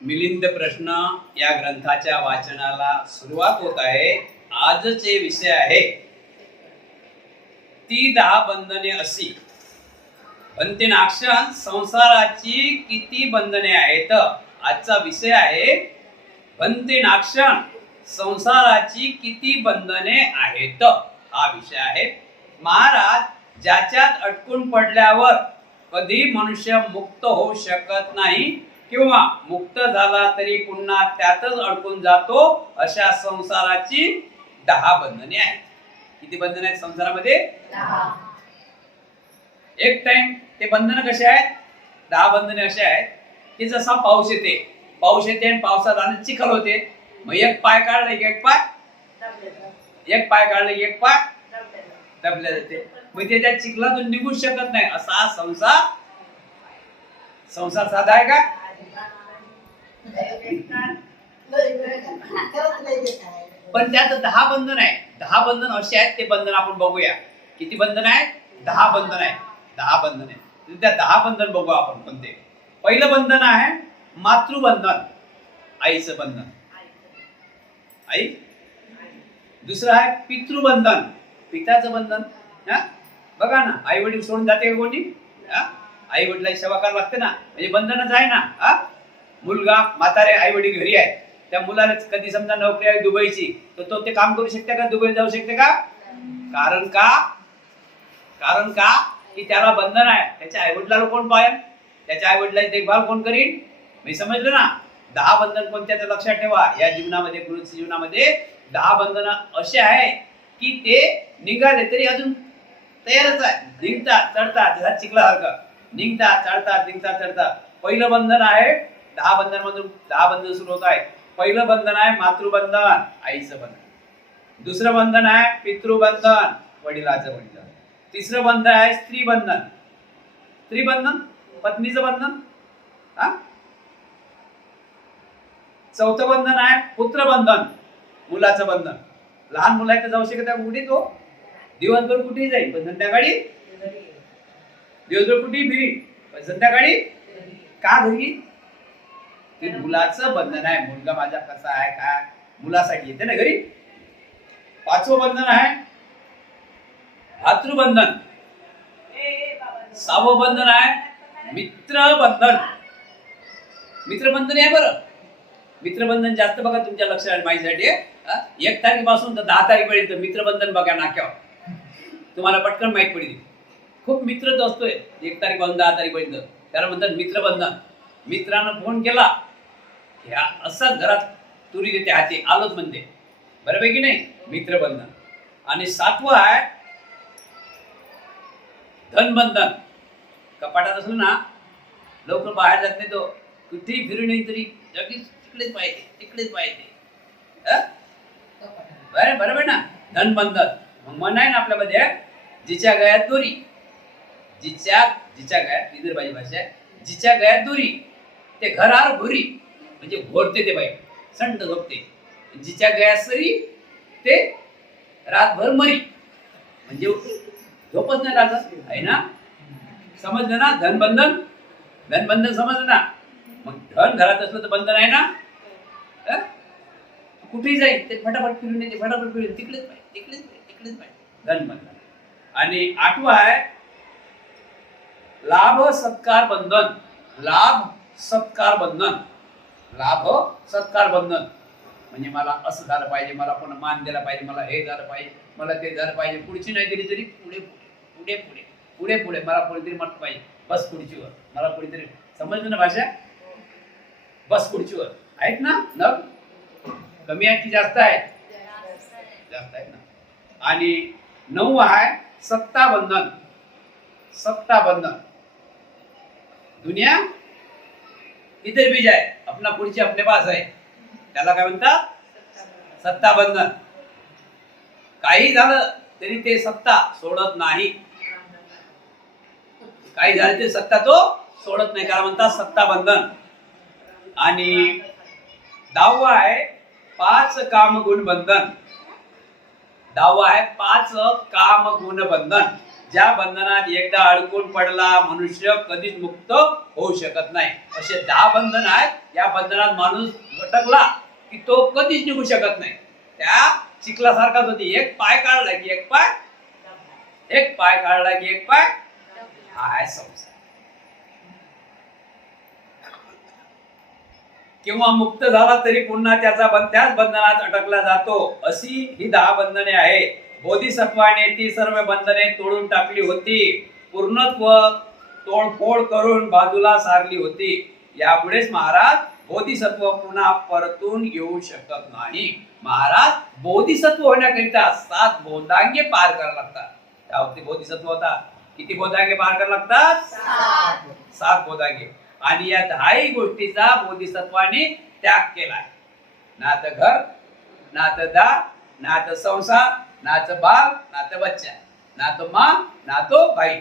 मिलिंद प्रश्न या ग्रंथाच्या वाचनाला सुरुवात होत आहे. आजचे विषय आहे ती 10 बंधने अशी. अंत्यनाक्षण संसाराची किती बंधने आहेत. आजचा विषय आहे अंत्यनाक्षण संसाराची किती बंधने आहेत. हा विषय आहे. महाराज ज्याच्यात अटकून पडल्यावर कधी मनुष्य मुक्त होऊ शकत नाही किंवा मुक्त झाला तरी पुन्हा त्यातच अडकून जातो, अशा संसाराची 10 बंधने आहेत. किती बंधने आहेत संसारामध्ये? 10. एक टाइम ते बंधन कसे आहेत? 10 बंधने असे आहेत की जसा पाऊस येते आणि पावसात आणि चिखल होते, मग एक पाय काढला की एक पाय काढला की एक पाय दबल्या जाते, मग ते त्या चिखलातून निघू शकत नाही. असा संसार साधा आहे का? पण त्यात 10 बंधन आहे. 10 बंधन असे आहेत. ते बंधन आपण बघूया. किती बंधन आहेत? 10 बंधन आहेत. 10 बंधन आहेत. त्या 10 बंधन बघू आपण कोणते. पहिलं बंधन आहे मातृबंधन, आईचं बंधन, आई. दुसरं आहे पितृबंधन, पित्याचं बंधन. बघा ना, आई वडील सोडून जाते का कोणी? आई वडिलांची सेवा करावी लागते ना, म्हणजे बंधनच आहे ना. मुलगा म्हातारे आई वडील घरी आहे, त्या मुलाला कधी समजा नोकरी आहे दुबईची, तर तो ते काम करू शकते का? दुबईला जाऊ शकते का? कारण का की त्याला बंधन आहे. त्याच्या आई वडिलाला कोण पाहेल? त्याच्या आई वडिलांची देखभाल कोण करीन? मी समजलं ना. 10 बंधन कोणत्या ते लक्षात ठेवा. या जीवनामध्ये, गृहस्थ जीवनामध्ये 10 बंधन असे आहे की ते निघाले तरी अजून तयारच आहे. निघतात चढतात, जसा चिखलासारखं निघतात चढतात. पहिलं बंधन आहे 10 बंधनामधून 10 बंधन सुरू होत आहे. पहिलं बंधन आहे मातृबंधन, आईचं बंधन. दुसरं बंधन आहे पितृबंधन, वडिलाचं बंधन. तिसरं बंधन आहे स्त्रीबंधन, पत्नीचं बंधन. चौथं बंधन आहे पुत्रबंधन, मुलाचं बंधन. लहान मुलाचं जाऊ शकत कुठे? तो दिवसभर कुठेही जाईल, पण संध्याकाळी दिवसभर कुठेही फिरी, पण संध्याकाळी का घरी? ते मुलाचं बंधन आहे. मुलगा माझा कसा आहे काय, मुलासाठी येते ना घरी. 5वं बंधन आहे भातृबंधन. 6वं बंधन आहे मित्रबंधन. मित्रबंधन आहे बरं. मित्रबंधन जास्त बघा तुमच्या लक्षात माहितीसाठी. 1 तारखेपासून तर 10 तारखेपर्यंत मित्रबंधन बघा नाक्यावर, तुम्हाला पटकन माहित पडेल. खूप मित्र असतोय 1 तारखेपासून 10 तारखेपर्यंत, त्याला म्हणतात मित्रबंधन. मित्रानं फोन केला ह्या असं घरात तुरी देते हाती आलोच म्हणते, बरोबर की नाही? मित्रबंधन. आणि 7वं आहे धनबंधन. कपाटात असलं ना, लवकर बाहेर जात नाही तो, कुठेही फिरू नाही तरी जगीच तिकडेच पाहिजे. बरोबर ना? धनबंधन. मग मन आहे ना आपल्यामध्ये, जिच्या गळ्यात दोरी, जिच्या गळ्यात, विदर्भाची भाषा आहे, जिच्या गळ्यात दोरी ते घरावर घोरी, म्हणजे घोरते ते बाई, संत झोपते. जिच्या गळ्यात सरी ते रातभर मरी, म्हणजे झोपच नाही लागत आहे ना. समजलं ना? धनबंधन समजलं ना? मग धन घरात असलं तर बंधन आहे ना. कुठेही जाईल ते फटाफट फिरून येते, तिकडेच पाहिजे धनबंधन. आणि 8वं आहे लाभ सत्कार बंधन. लाभ सत्कार बंधन म्हणजे मला असं झालं पाहिजे, मला कोण मान दिला पाहिजे, मला हे झालं पाहिजे, मला ते झालं पाहिजे. पुढची नाही दिली तरी पुढे मला कोणीतरी म्हटलं पाहिजे बस खुर्चीवर, मला कोणीतरी. समजलं ना भाषा? बस खुर्चीवर आहेत ना. नग कमी आहेत की जास्त आहेत? जास्त आहेत ना. आणि 9वं आहे सत्ता बंधन. दुनिया इधर भी जाए, अपना खुर्ची अपने पास आहे, त्याला काय म्हणतात? सत्ता बंधन. काही झालं तरी ते सत्ता सोडत नाही. काही झालं तरी सत्ता तो सोडत नाही, त्याला म्हणतात सत्ता बंधन. आणि 10वं आहे 5 कामगुण बंधन. 10वं आहे 5 कामगुण बंधन. ज्या बंधनात एकदा अडकून पडला मनुष्य कधीच मुक्त होऊ शकत नाही. असे 10 बंधन आहेत. या बंधनात माणूस अटकला की तो कधीच निघू शकत नाही. त्या चिखलासारखाच होती. एक पाय काढला की एक पाय, एक पाय काढला की एक पाय, हाय संसार. किंवा मुक्त झाला तरी पुन्हा त्याच बंधनात अटकला जातो. अशी ही 10 बंधने आहे. बोधिसत्वाने ती सर्व बंधने तोडून टाकली होती. पूर्णत्व तोडफोड करून बाजूला सारली होती. यामुळेच महाराज बोधिसत्व पुन्हा परतून येऊ शकत नाही. महाराज बोधिसत्व होण्याकरिता 7 बोधांगे पार करावे लागतात. त्यावरती बोधिसत्व होता. किती बोधांगे पार करावे लागतात? 7 बोधांगे. आणि या 10ही गोष्टीचा बोधिसत्वाने त्याग केलाय. ना तर घर, ना तर दार, ना तर संसार, ना तर बाल, ना तर बच्चा, ना तो माँ, ना तो भाई.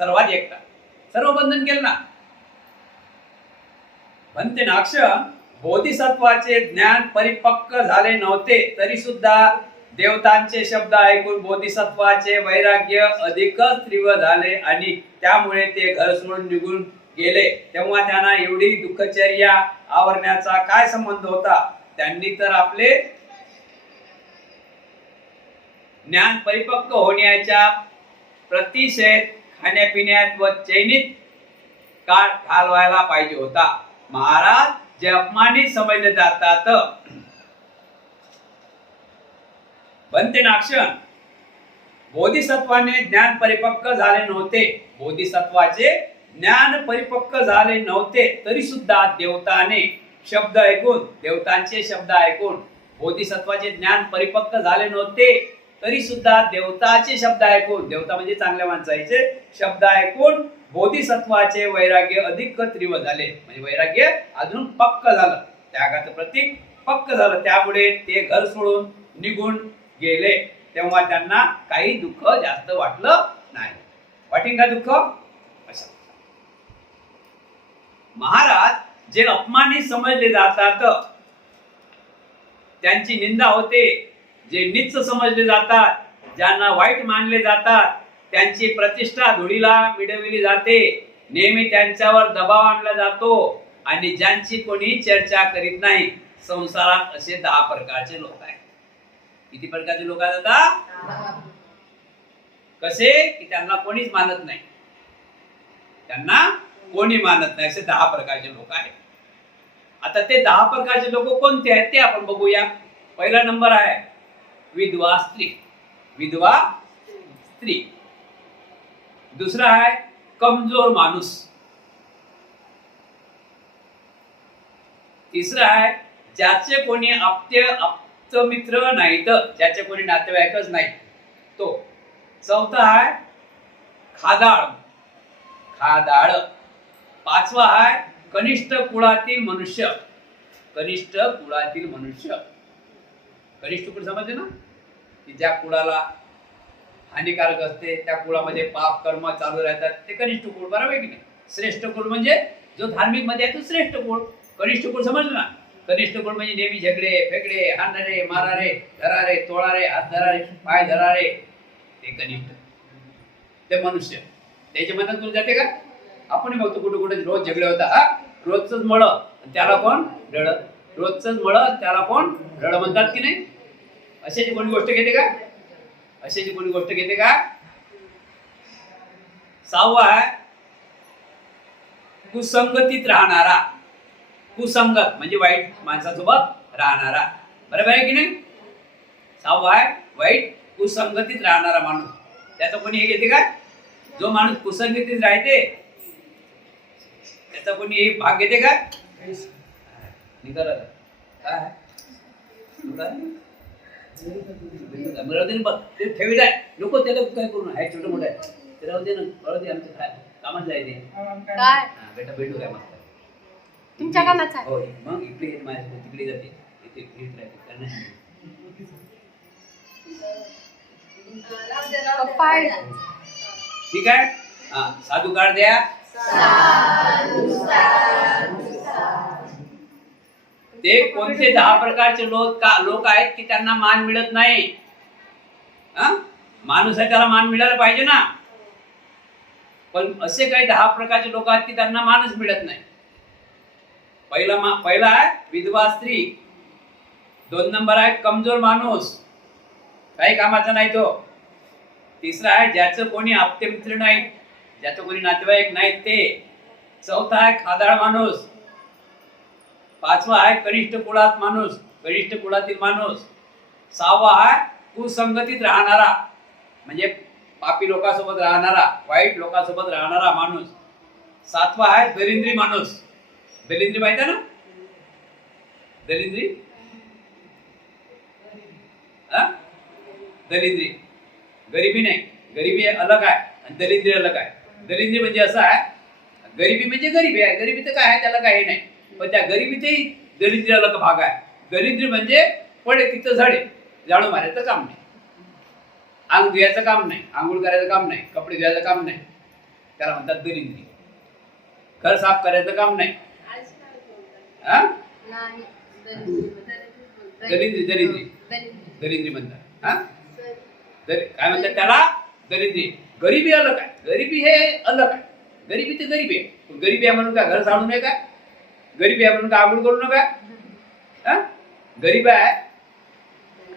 सर्वात एकटा. सर्व बंधन केलं ना. म्हणते नाक्ष बोधिसत्वाचे ज्ञान परिपक्व झाले नव्हते तरी सुद्धा देवतांचे शब्द ऐकून बोधिसत्वाचे वैराग्य अधिकच तीव्र झाले आणि त्यामुळे ते घर सोडून निघून गेले. तेव्हा त्यांना एवढी दुःखचर्या आवरण्याचा काय संबंध होता? त्यांनी तर आपले ज्ञान परिपक्व होण्याच्या प्रतिषेध खाण्यापिण्यात व चैनीत काळ घालवायला पाहिजे होता. महाराज जे अपमानित समजले जातात. बनते नाक्षण बोधिसत्वाने ज्ञान परिपक्व झाले नव्हते. बोधिसत्वाचे ज्ञान परिपक्व झाले नव्हते तरी सुद्धा देवतांचे शब्द ऐकून बोधिसत्वाचे ज्ञान परिपक्व झाले नव्हते तरी सुद्धा देवताचे शब्द ऐकून, देवता म्हणजे चांगल्या माणसाचे शब्द ऐकून बोधिसत्वाचे वैराग्य अधिक तीव्र झाले. म्हणजे वैराग्य अजून पक्क झालं. त्यागाचं प्रतीक पक्क झालं. त्यामुळे ते घर सोडून निघून गेले. तेव्हा त्यांना काही दुःख जास्त वाटलं नाही. वाटेल का दुःख? महाराज जे अपमानित समजले जातात त्यांची निंदा होते. जे नीच समजले जातात, ज्यांना वाईट मानले जातात, त्यांची प्रतिष्ठा धुळीला मिळवली जाते. नेहमी त्यांच्यावर दबाव आणला जातो आणि ज्यांची कोणी चर्चा करीत नाही. संसारात असे 10 प्रकारचे लोक आहेत. किती प्रकारचे लोक आहेत आता? कसे की त्यांना कोणीच मानत नाही. त्यांना कोणी मानत नाही. असे 10 प्रकारचे लोक आहेत. आता ते 10 प्रकारचे लोक कोणते आहेत ते आपण बघूया. पहिला नंबर आहे विधवा स्त्री. विधवा स्त्री. दुसरा आहे कमजोर माणूस. तिसरा आहे ज्याचे कोणी आप्त मित्र नाहीत, ज्याचे कोणी नातेवाईकच नाही तो. चौथा आहे खादाळ. खादाळ. पाचवा आहे कनिष्ठ कुळातील मनुष्य. कनिष्ठ कुळातील मनुष्य. कनिष्ठ कुळ समजले ना, की ज्या कुळाला हानिकारक असते, त्या कुळामध्ये पाप कर्म चालू राहतात, ते कनिष्ठ कुळ. बरोबर आहे की नाही? श्रेष्ठ कुळ म्हणजे जो धार्मिक मध्ये आहे तो श्रेष्ठ कुळ. कनिष्ठ कुळ समजलं ना? कनिष्ठ कुळ म्हणजे नेहमी झगडे फेकडे, हाणणारे, मारारे, धरारे, तोळारे, हात धरारे, पाय धरारे, ते कनिष्ठ. ते मनुष्य. त्याच्या मनात कुल जाते का? आपण बघतो कुठे कुठे रोज झगडे होतात. रोजच मळ त्याला कोण रड. रोजच मळ त्याला कोण रड म्हणतात की नाही? अशाची कोणी गोष्ट घेते का? अशाची कोणी गोष्ट घेते का? 6वा आहे कुसंगतीत राहणारा. कुसंगत म्हणजे वाईट माणसासोबत राहणारा. बरोबर आहे की नाही? 6वा आहे वाईट कुसंगतीत राहणारा माणूस. त्याचं कोणी हे घेते का? जो माणूस कुसंगतीत राहते त्याचा कोणी भाग घेते का? निघाला काय ते ठेवी आहे. नको त्याला काय करू. आहे छोटं मोठं आहे ते राहू दे ना. राहू दे. आमचं काय कामात जायचे. काय बेटा भेटू काय मस्त तुमच्या कामाचा? हो. मग इकडे येते माझ्या तिकडे जाते. इथे फिरत राहते. ठीक आहे. हा साधू कार्ड द्या. ते कोणते 10 प्रकारचे लोक आहेत की त्यांना मान मिळत नाही. माणूस आहे त्याला मान मिळायला पाहिजे ना. पण असे काही 10 प्रकारचे लोक आहेत की त्यांना मानच मिळत नाही. पहिला आहे विधवा स्त्री. 2 नंबर आहे कमजोर माणूस, काही कामाचा नाही तो. तिसरा आहे ज्याचं कोणी आप्ते मित्र नाही, ज्याचं कोणी नातेवाईक नाही ते. चौथा आहे खादाळ माणूस. 5वा आहे कनिष्ठ कुळात माणूस, कनिष्ठ कुळातील माणूस. 6वा आहे कुसंगतीत राहणारा, म्हणजे पापी लोकांसोबत राहणारा, वाईट लोकांसोबत राहणारा माणूस. 7वा आहे दरिद्री माणूस. दलिंद्री माहिती आहे ना? दलिंद्री दलिंद्री गरिबी नाही, गरिबी अलग आहे आणि दलिंद्री अलग आहे. दलिंद्री म्हणजे असं आहे, गरिबी म्हणजे गरिबी आहे, गरिबी तर काय आहे त्याला काही नाही, पण त्या गरिबीतही दलिंद्री अलग भाग आहे. दलिंद्री म्हणजे पडे तिथं झाडे, झाडू मारायचं काम नाही, अंग धुयाचं काम नाही, आंघोळ करायचं काम नाही, कपडे धुवायचं काम नाही, त्याला म्हणतात दलिंद्री. घर साफ करायचं काम नाही. दलिंद्री दलिंद्री दलिंद्री म्हणतात. काय म्हणतात त्याला? दलिंद्री. गरिबी अलग आहे, गरिबी हे अलग आहे. गरिबी ते गरिबी आहे, पण गरिबी आहे म्हणून काय घर साडू नये काय? गरिबी आहे म्हणून काय आंघोळ करू नका? गरीब आहे.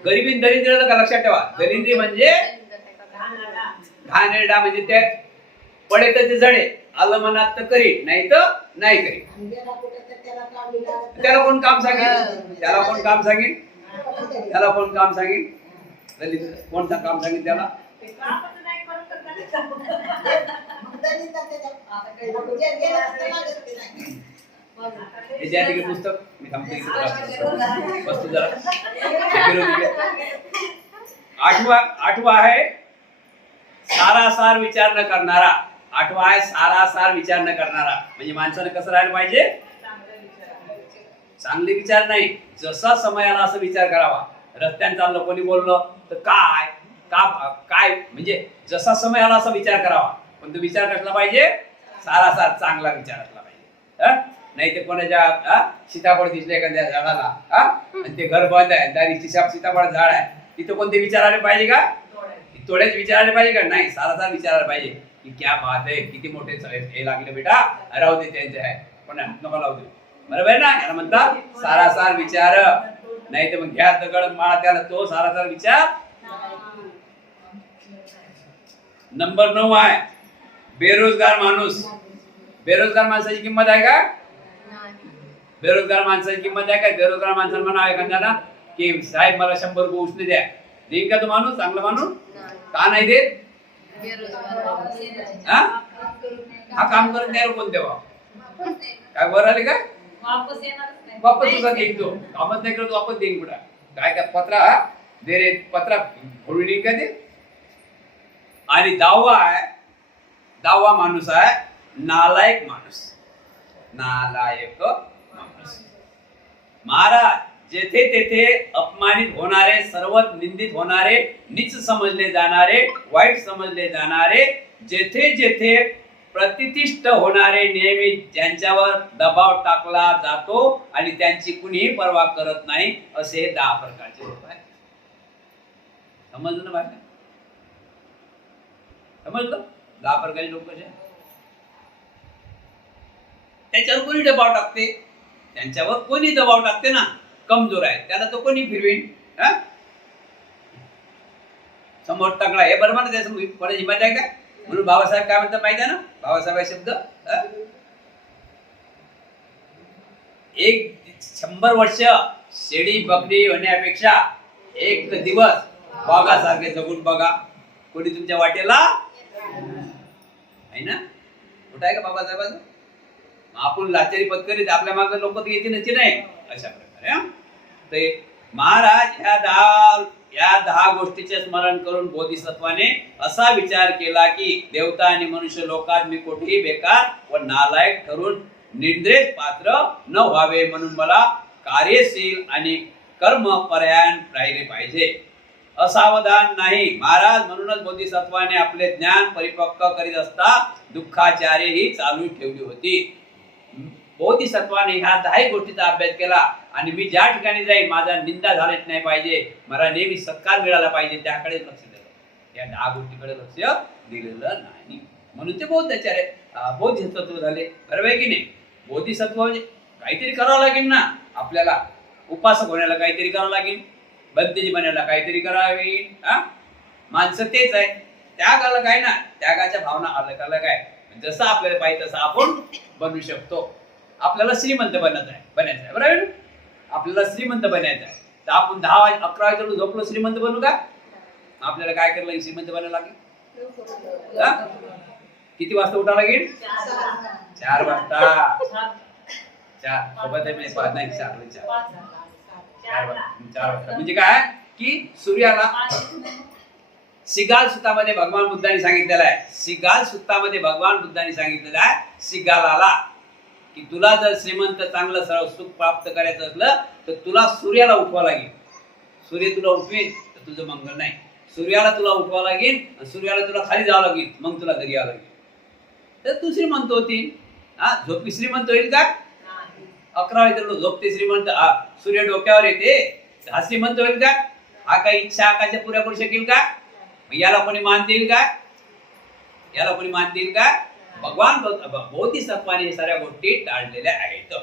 गरिबी दरिद्र का लक्षात ठेवा. दलिंद्री म्हणजे घाणेरडा, म्हणजे ते पडे तर ते जडे, आलं मनात तर करी, नाही तर नाही करी. त्याला कोण काम सांगेल? त्याला कोण काम सांगेल? त्याला कोण काम सांगेल? कोण काम सांगेल त्याला? पुस्तक मी वस्तू जरा. 8वा आहे सारासार विचार न करणारा. 8वा आहे सारासार विचार न करणारा, म्हणजे माणसाने कसं राहायला पाहिजे? चांगले विचार नाही, जसा समय आला असं विचार करावा. रस्त्याने चाललं कोणी बोललं तर काय काय म्हणजे जसा समय आला असा विचार करावा. पण तो विचार कसला पाहिजे? सारासार चांगला विचार असला पाहिजे. नाही ते कोणाच्या सीताफळ दिसले एखाद्या झाडाला आणि ते घर बंद आहे, दारी सीताफळ झाड आहे, तिथे कोणते विचार आले पाहिजे का? थोडेच विचार आले पाहिजे का? नाही, सारासार विचारायला पाहिजे की क्या बात आहे, किती मोठे हे लागले बेटा, राहू दे त्यांचे आहे, पण नका लावू दे. बरोबर ना? याला म्हणतात सारासार विचार. नाही तर मग घ्या दगड माळा त्याला, तो सारासार विचार. नंबर 9 आहे बेरोजगार माणूस. बेरोजगार माणसाची किंमत आहे का? बेरोजगार माणसाची किंमत आहे का? बेरोजगार माणसाला म्हणा एखाद्याला की साहेब मला 100 रुपये उसने द्या, देईन का तो माणूस? चांगला माणूस का नाही देत? हा काम करत नाही कोण तेव्हा काय वर आले का? वापस तुझा देईन तो. कामच नाही करत वापस देईन कुठं? काय काय पत्रा दे रे, पत्रा फोडून येईल का ते? आणि 10वा माणूस आहे नालायक माणूस. नालायक माणूस. महाराज जेथे तेथे अपमानित होणारे, सर्वत निंदित होणारे, नीच समजले जाणारे, वाईट समजले जाणारे, जेथे जेथे प्रतिष्ठित होणारे, नेहमी ज्यांच्यावर दबाव टाकला जातो आणि त्यांची कुणीही पर्वा करत नाही, असे 10 प्रकारचे लोक आहेत. समजलं ना बाहेर? समजलं? 10 प्रकारचे लोक कसे? त्याच्यावर कोणी दबाव टाकते? त्यांच्यावर कोणी दबाव टाकते ना? कमजोर आहे त्याला तो कोणी फिरवीन? समोर टाकला हे बरोबर ना? त्याचं कोणाची मजा आहे का? म्हणून बाबासाहेब काय म्हणतात माहिती आहे ना? बाबासाहेब शब्द 100 वर्ष शेळी बकरी होण्यापेक्षा 1 दिवस वाघासारखे जगून बघा. कोणी तुमच्या वाटेला आहे ना? कुठं आहे का बाबासाहेबांचं? आपण लाचारी पत्करीत आपल्या मागे लोक येते नसते नाही. अशा प्रकारे ते महाराज या 10 गोष्टीचे स्मरण करून बोधिसत्वाने असा विचार केला की देवता आणि मनुष्य लोकात मी कुठेही बेकार व नालायक ठरून निंदेस पात्र न व्हावे, म्हणून मला कार्यशील आणि कर्म पर्यायन राहिले पाहिजे. असावधान नाही महाराज. म्हणूनच बोधिसत्वाने आपले ज्ञान परिपक्व करीत असता दुःखाचार्य ही चालू ठेवली होती. बोधिसत्वाने ह्या 10 गोष्टीचा अभ्यास केला आणि मी ज्या ठिकाणी जाईल माझा निंदा झालेच नाही पाहिजे, मला नेहमी सत्कार मिळाला पाहिजे, त्याकडे लक्ष दिलं. या 10 गोष्टीकडे लक्ष दिलेलं नाही. म्हणून ते बोधिसत्व झाले. बरोबर आहे की नाही? बोधिसत्व म्हणजे काहीतरी करावं लागेल ना आपल्याला. उपासक होण्याला काहीतरी करावं लागेल, बंतेजी बनायला काहीतरी करावे. माणसं तेच आहे. त्यागाला काय ना, त्यागाच्या भावना अलग अलग आहे. जसं आपल्याला पाहिजे तसं आपण बनवू शकतो. आपल्याला श्रीमंत बनायचं आहे, बरोबर? आपल्याला श्रीमंत बनायचं आहे तर आपण 10-11 वाजेपर्यंत झोपलो श्रीमंत बनू का? आपल्याला काय करायला लागेल? श्रीमंत बनायला लागेल. किती वाजता उठा लागेल? 4 वाजता. 4 सोबत आहे म्हणजे 5 नाही, 4 वाजता. म्हणजे काय की सूर्याला सिगाल सुतामध्ये भगवान बुद्धांनी सांगितलेलं आहे. सिगाल सुतामध्ये भगवान बुद्धांनी सांगितलेलं आहे सिगालाला की तुला जर श्रीमंत चांगलं सरळ सुख प्राप्त करायचं असलं तर तुला सूर्याला उठवा लागेल. सूर्य तुला उठवेल तर तुझं मंगल नाही. सूर्याला तुला उठवा लागेल, सूर्याला तुला खाली जावं लागेल, मग तुला घरी यावं लागेल. तर तू श्रीमंत होती. झोपी श्रीमंत होईल का? 11 वाजेपर्यंत झोपते श्रीमंत, सूर्य डोक्यावर येते, हा श्रीमंत होईल का? हा काही इच्छा आकांक्षा पुऱ्या करू शकेल का? याला कोणी मान देईल का? याला कोणी मान देईल का? भगवान बोधिसत्वाने हे साऱ्या गोष्टी टाळलेल्या आहेत.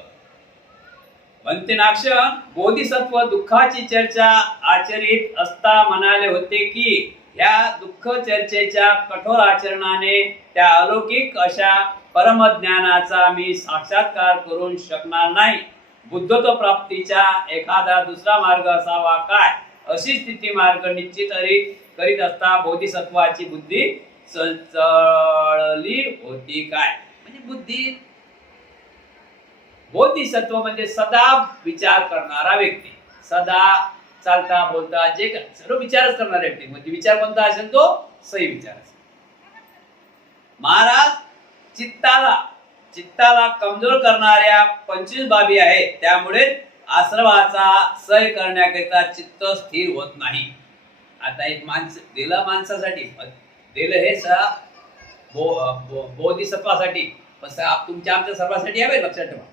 म्हणते नाक्ष बोधिसत्व दुःखाची चर्चा आचरित असता म्हणाले होते की या दुःख चर्चेच्या कठोर आचरणाने त्या अलौकिक अशा परमज्ञानाचा मी साक्षात्कार करू शकणार नाही. बुद्धत्व प्राप्तीचा एखादा दुसरा मार्ग असावा काय? अशी स्थिती मार्ग निश्चित करीत असता बोधिसत्वाची बुद्धी चळली होती काय? म्हणजे बुद्धी, बोधिसत्व म्हणजे सदा विचार करणारा व्यक्ती, सदा चालता बोलता जे सर्व विचारच करणारा व्यक्ती. म्हणजे विचार कोणता असेल तो सही विचार असेल. महाराज चित्ताला कमजोर करणाऱ्या 25 बाबी आहेत. त्यामुळे आश्रवाचा सय करण्याकरिता चित्त स्थिर होत नाही. आता एक माणसासाठी दिलं हे बोधिसत्वासाठी, तुमच्या आमच्या सर्वांसाठी आहे. लक्षात ठेवा,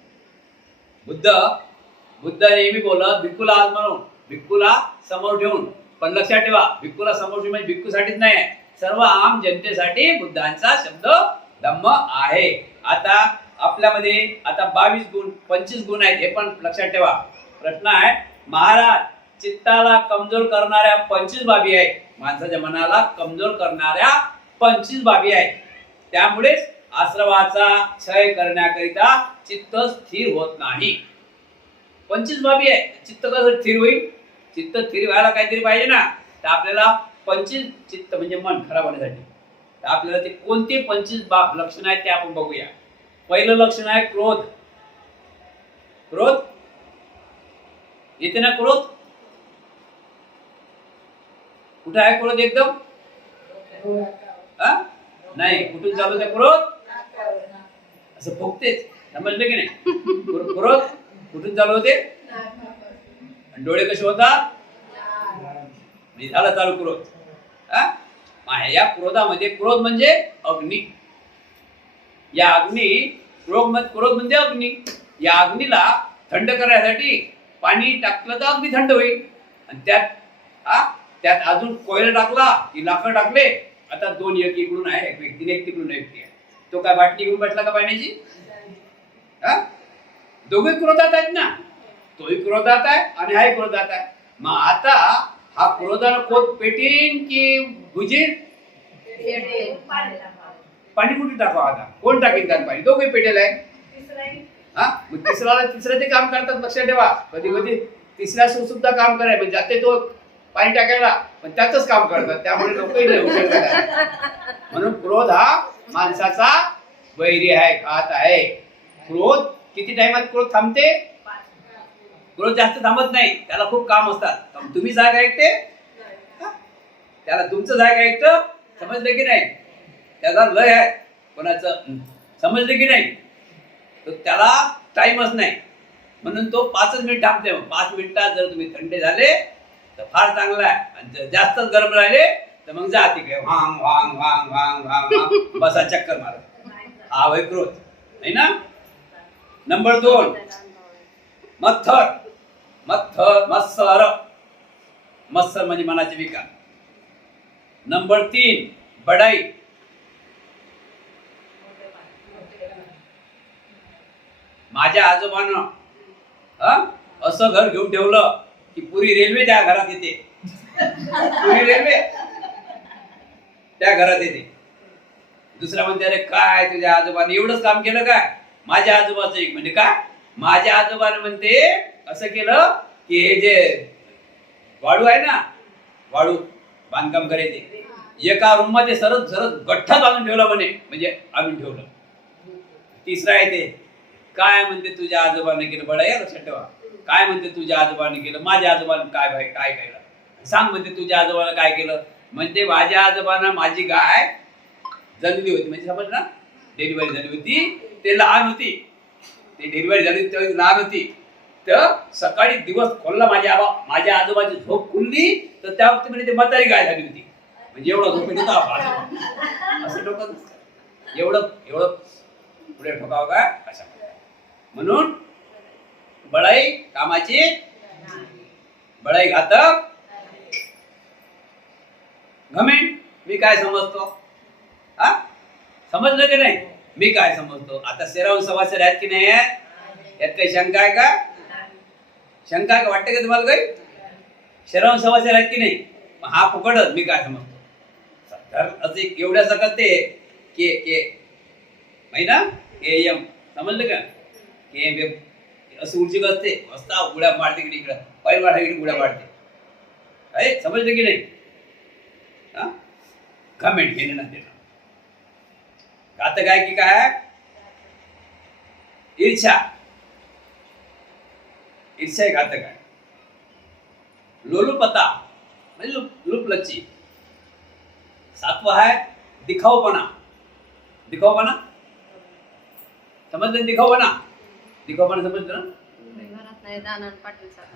बुद्ध नेहमी बोलत भिक्खूला आज म्हणून, भिक्खूला समोर ठेवून. पण लक्षात ठेवा, भिक्खूला समोर ठेवून म्हणजे भिक्खूसाठीच नाही, सर्व आम जनतेसाठी बुद्धांचा शब्द धम्म आहे. आता आपल्यामध्ये आता 22 गुण 25 गुण आहेत, हे पण लक्षात ठेवा. प्रश्न आहे, महाराज चित्ताला कमजोर करणाऱ्या 25 बाबी आहेत. माणसाच्या मनाला कमजोर करणाऱ्या 25 बाबी आहेत. त्यामुळेच आश्रवाचा क्षय करण्याकरिता चित्त स्थिर होत नाही. 25 बाबी आहे. चित्त कसं स्थिर होईल? चित्त स्थिर व्हायला काहीतरी पाहिजे ना. तर आपल्याला 25 चित्त म्हणजे मन खराब होण्यासाठी तर आपल्याला ते कोणते 25 लक्षण आहेत ते आपण बघूया. पहिलं लक्षण आहे क्रोध. क्रोध येते ना? क्रोध कुठे आहे? क्रोध एकदम नाही, कुठून चालू ते क्रोध? असं फुकतेच, समजलं की नाही? क्रोध कुठून चालू होते? डोळे कसे होतात? झाला चालू क्रोध. या क्रोधामध्ये, क्रोध म्हणजे अग्नी. या अग्नी, क्रोध म्हणजे अग्नी. या अग्नीला थंड करण्यासाठी पाणी टाकलं तर अग्नी थंड होईल. आणि त्यात अजून कोयला टाकला की लाकड टाकले. आता 2 एक इकडून आहे, एक व्यक्तीने एक तिकडून एक व्यक्ती आहे. तो काय बाटली घेऊन बसला का पाण्याची? दोघे क्रोधात आहेत ना. तोही क्रोधात आहे आणि हाही क्रोधात आहे. मग आता हा क्रोधाला कोण पेटीन की भुजीन? पाणी कुठे टाकावं? आता कोण टाकेल त्यात पाणी? दोघे पेटेल आहे. मग तिसरा ते काम करतात. लक्षात ठेवा, कधी कधी तिसऱ्या सुद्धा काम करायला म्हणजे जाते तो पाणी टाकायला, पण त्याच काम करतात. त्यामुळे लोकही नाही होऊ शकतात. म्हणून क्रोध हा माणसाचा वैरी आहे, घात आहे. क्रोध किती टाइमात क्रोध थांबते? क्रोध जास्त थांबत नाही, त्याला खूप काम असतात. तुम्ही जागा ऐकते, त्याला तुमचं जागा ऐकतं. समजलं की नाही? त्याचा लय आहे कोणाचं, समजलं की नाही? तर त्याला टाइमच नाही, म्हणून तो 5 मिनिट थांबते. 5 मिनिटात जर तुम्ही थंड झाले तर फार चांगलं आहे. आणि जर जास्तच गरम राहिले तर मग जा तिकडे वांग वांग वांग वांग वांग बसा चक्कर मारत. हा वय क्रोध आहे ना. नंबर 2 मत्सर. मत्सर म्हणजे मनाचे विकार. नंबर 3 बडाई. माझ्या आजोबानं असं घर घेऊन ठेवलं की पुरी रेल्वे त्या घरात येते. पुरी रेल्वे त्या घरात येते. दुसरा म्हणते अरे काय तुझ्या आजोबाने एवढंच काम केलं काय. माझ्या आजोबाचं एक म्हणजे काय, माझ्या आजोबाने म्हणते असं केलं की हे जे वाळू आहे ना, वाळू बांधकाम करायचे, एका रूम मध्ये सरळ सरळ गठ्ठा बांधून ठेवला म्हणे, म्हणजे आणून ठेवलं. तिसरा आहे ते काय म्हणते तुझ्या आजोबाने केलं. बडा या लक्षात ठेवा. काय म्हणते तुझ्या आजोबाने केलं. माझ्या आजोबाने काय भाई काय केलं सांग. म्हणते तुझ्या आजोबाने काय केलं. म्हणते माझ्या आजोबानं माझी गाय जळली होती, म्हणजे समज ना, डिलिव्हरी झाली होती, ते लहान होती, ते डिलिव्हरी झाली होती तेव्हा लहान होती. तर सकाळी दिवस खोलला माझ्या आजोबाची झोप खुलली तर त्या वक्ती म्हणजे ते म्हातारी गाय झाली होती. म्हणजे एवढं झोपेत होता असं डोकं एवढं एवढं पुढे ठोकावं का अशा. म्हणून बळाई कामाची, बळाई घातक. घमेंड मी काय समजतो. समजलं की नाही. मी काय समजतो. आता सेरावून सवासर आहेत की नाही, यात काही शंका आहे का. शंका आहे का, वाटतं का तुम्हाला काही. सेरावून सवासर आहेत की नाही. हा फुकटच मी काय समजतो. असं एवढ्या सकत ते के के माहिती ना, एम समजलं का. के असं उलची असते, असता उड्या मारते की इकडं पैल मारते की उड्या मारते. अरे समजलं की नाही. कमेंट घेणं ना देणं. घातक आहे की काय. ईर्ष्या, ईर्ष्या घातक आहे. लोलुपता म्हणजे लुपलच्ची. सातवा आहे दिखाऊपणा. दिखाऊपणा समजलं. दिखाऊपणा, दिखाऊपणा समजलं ना.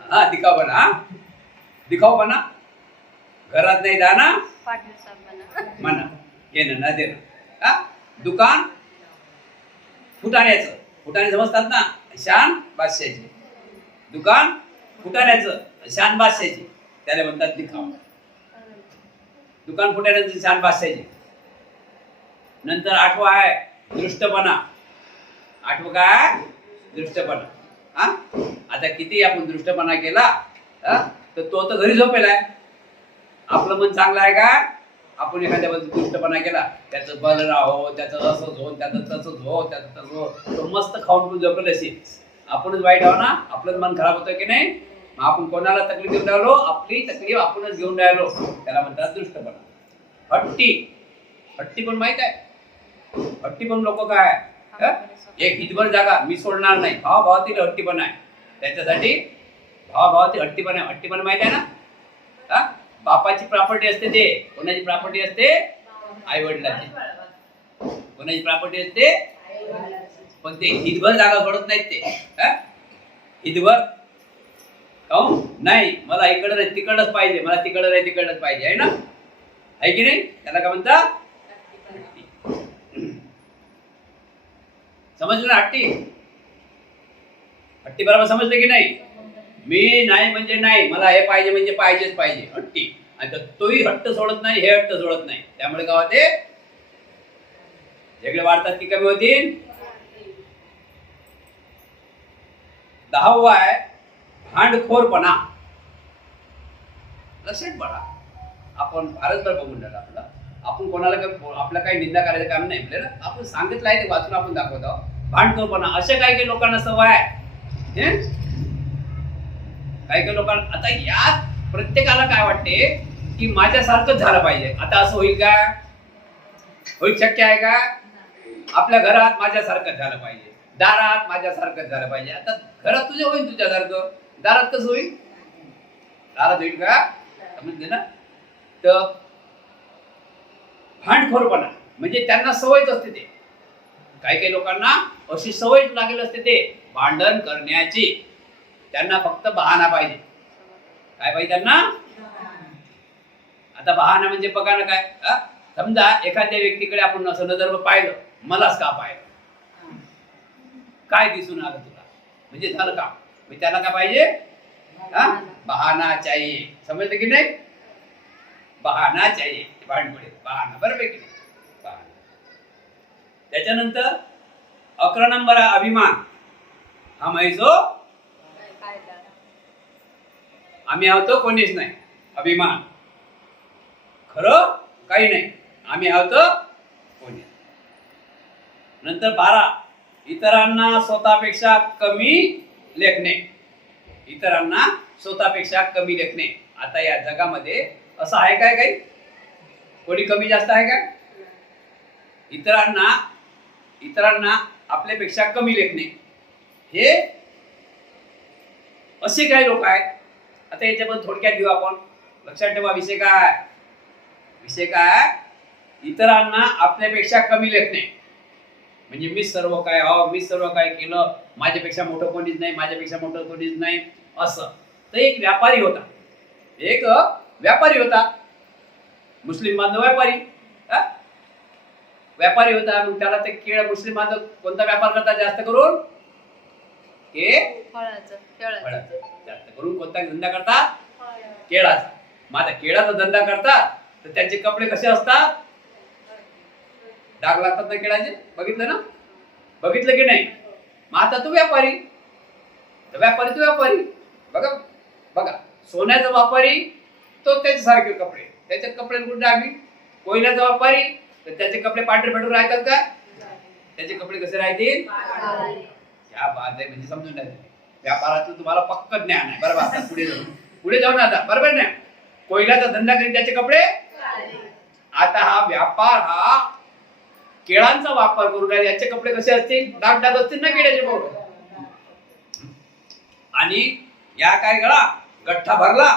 हा दिखाऊपणा, दिखाऊपणा. घरात नाही दाना म्हणा, घेणं ना देणं. दुकान फुटाण्याचं. फुटाणे समजतात ना, शान बादशाची. दुकान फुटाण्याचं, शान बादशाची, त्याला म्हणतात दिखाव. दुकान फुटाण्याचं, शान बादशाची. नंतर 8वा आहे दृष्टपणा. 8वं काय, दृष्टपणा. आता किती आपण दृष्टपणा केला तर तो तर घरी झोपेलाय. आपलं मन चांगलं आहे का. आपण एखाद्याबद्दल दुष्टपणा केला, त्याचं बल राहो, त्याचं असंच हो, त्याचं तसंच हो, त्याचं तसं हो, तो मस्त खाऊन पिऊन झोपले असेल. आपणच वाईट आहो ना, आपलंच मन खराब होतं की नाही. आपण कोणाला तकलीफ देऊन राहिलो, आपली तकलीफ आपणच घेऊन राहिलो, त्याला म्हणतात दृष्टपणा. हट्टी, हट्टी पण माहित आहे. हट्टी पण लोक काय, एक हितभर जागा मी सोडणार नाही, भावाभावातील हट्टीपणा आहे. त्याच्यासाठी भावाभावातील हट्टीपणा. हट्टीपणा माहित आहे ना. बापाची प्रॉपर्टी असते, ते कोणाची प्रॉपर्टी असते, आई वडिलांची. कोणाची प्रॉपर्टी असते, पण ते हितभर जागा सोडत नाहीत ते. हितभर काहून नाही, मला इकडं नाही तिकडच पाहिजे, मला तिकडं नाही तिकडच पाहिजे, आहे ना, आहे की नाही. त्याला काय म्हणतात, समजलं ना. हट्टी, हट्टी बरोबर समजलं की नाही. मी नाही म्हणजे नाही, मला हे पाहिजे म्हणजे पाहिजेच पाहिजे, हट्टी. आणि तोही हट्ट सोडत नाही, हे हट्ट सोडत नाही. त्यामुळे काय होते, झगडे वाढतात की कमी होतील. 10वा आहे भांडखोरपणा. लक्षात बघा, आपण भारतभर बघून राहिलो. आपण कोणाला आपलं काही निंदा करायचं काम नाही. आपल्याला आपण सांगितलं आहे ते वाचून आपण दाखवत आहोत. भांडखोरपणा अशा काही लोकांना सवय आहे. काही लोकांना, आता यात प्रत्येकाला काय वाटते की माझ्यासारखंच झालं पाहिजे. आता असं होईल का, होईल, शक्य आहे का. आपल्या घरात माझ्यासारखंच झालं पाहिजे, दारात माझ्यासारखंच झालं पाहिजे. आता घरात तुझे होईल तुझ्यासारखं, दारात कसं होईल, दारात होईल का, समजले ना. तर भांडखोरपणा म्हणजे त्यांना सवयच असते. ते काही लोकांना अशी सवय लागेल असते ते भांडण करण्याची. त्यांना फक्त बहाणा पाहिजे. काय पाहिजे त्यांना, आता बहाणा म्हणजे बघा ना काय. समजा एखाद्या व्यक्तीकडे आपण असं नजर पाहिलं, मलाच का पाहिलं, काय दिसून आलं तुला, म्हणजे झालं का. म्हणजे त्याला काय पाहिजे, बहाना चाहिए. समजलं की नाही, बहाना चाहिए. भांडकुळे पहा ना बरोपैकी पहा. त्याच्यानंतर 11 नंबर आहे अभिमान. हा म्हैसो आम्ही आहोत कोणीच नाही. अभिमान खरं काही नाही, आम्ही आहोत कोणी. नंतर 12 इतरांना स्वतःपेक्षा कमी लेखणे. इतरांना स्वतःपेक्षा कमी लेखणे. आता या जगामध्ये असं आहे काय काही कोणी कमी जास्त आहे काय? इतरांना आपल्यापेक्षा कमी लेखणे हे असे काही लोक आहेत. आता याच्याबद्दल थोडक्यात घेऊ आपण. लक्षात ठेवा विषय काय इतरांना आपल्यापेक्षा कमी लेखणे म्हणजे मी सर्व काय केलं, माझ्यापेक्षा मोठं कोणीच नाही असं. तर एक व्यापारी होता मुस्लिम बांधव व्यापारी होता. मग त्याला ते केळ मुस्लिम बांधव कोणता व्यापार करतात जास्त करून फळाचं जास्त करून कोणता धंदा करतात केळाचा. मग आता केळाचा धंदा करतात तर त्यांचे कपडे कसे असतात, डाग लागतात ना केळाचे, बघितलं की नाही. मग आता तो व्यापारी बघा सोन्याचा व्यापारी तो त्याच्यासारखे कपडे, त्याचे कपडे कुठे डागली. कोयल्याचा व्यापारी तर त्याचे कपडे पांढरे फाटून राहतात का, त्याचे कपडे कसे राहतील. या बात आहे म्हणजे समजून घ्या. व्यापाराचं तुम्हाला पक्क ज्ञान आहे बरोबर. आता पुढे जाऊन आता बरोबर ना. कोयल्याचा धंदा करीत त्याचे कपडे. आता हा व्यापार हा केळांचा वापर करून राहिले, याचे कपडे कसे असतील, डाग असतील ना केळ्याचे बरोबर. आणि या काय करा गठ्ठा भरला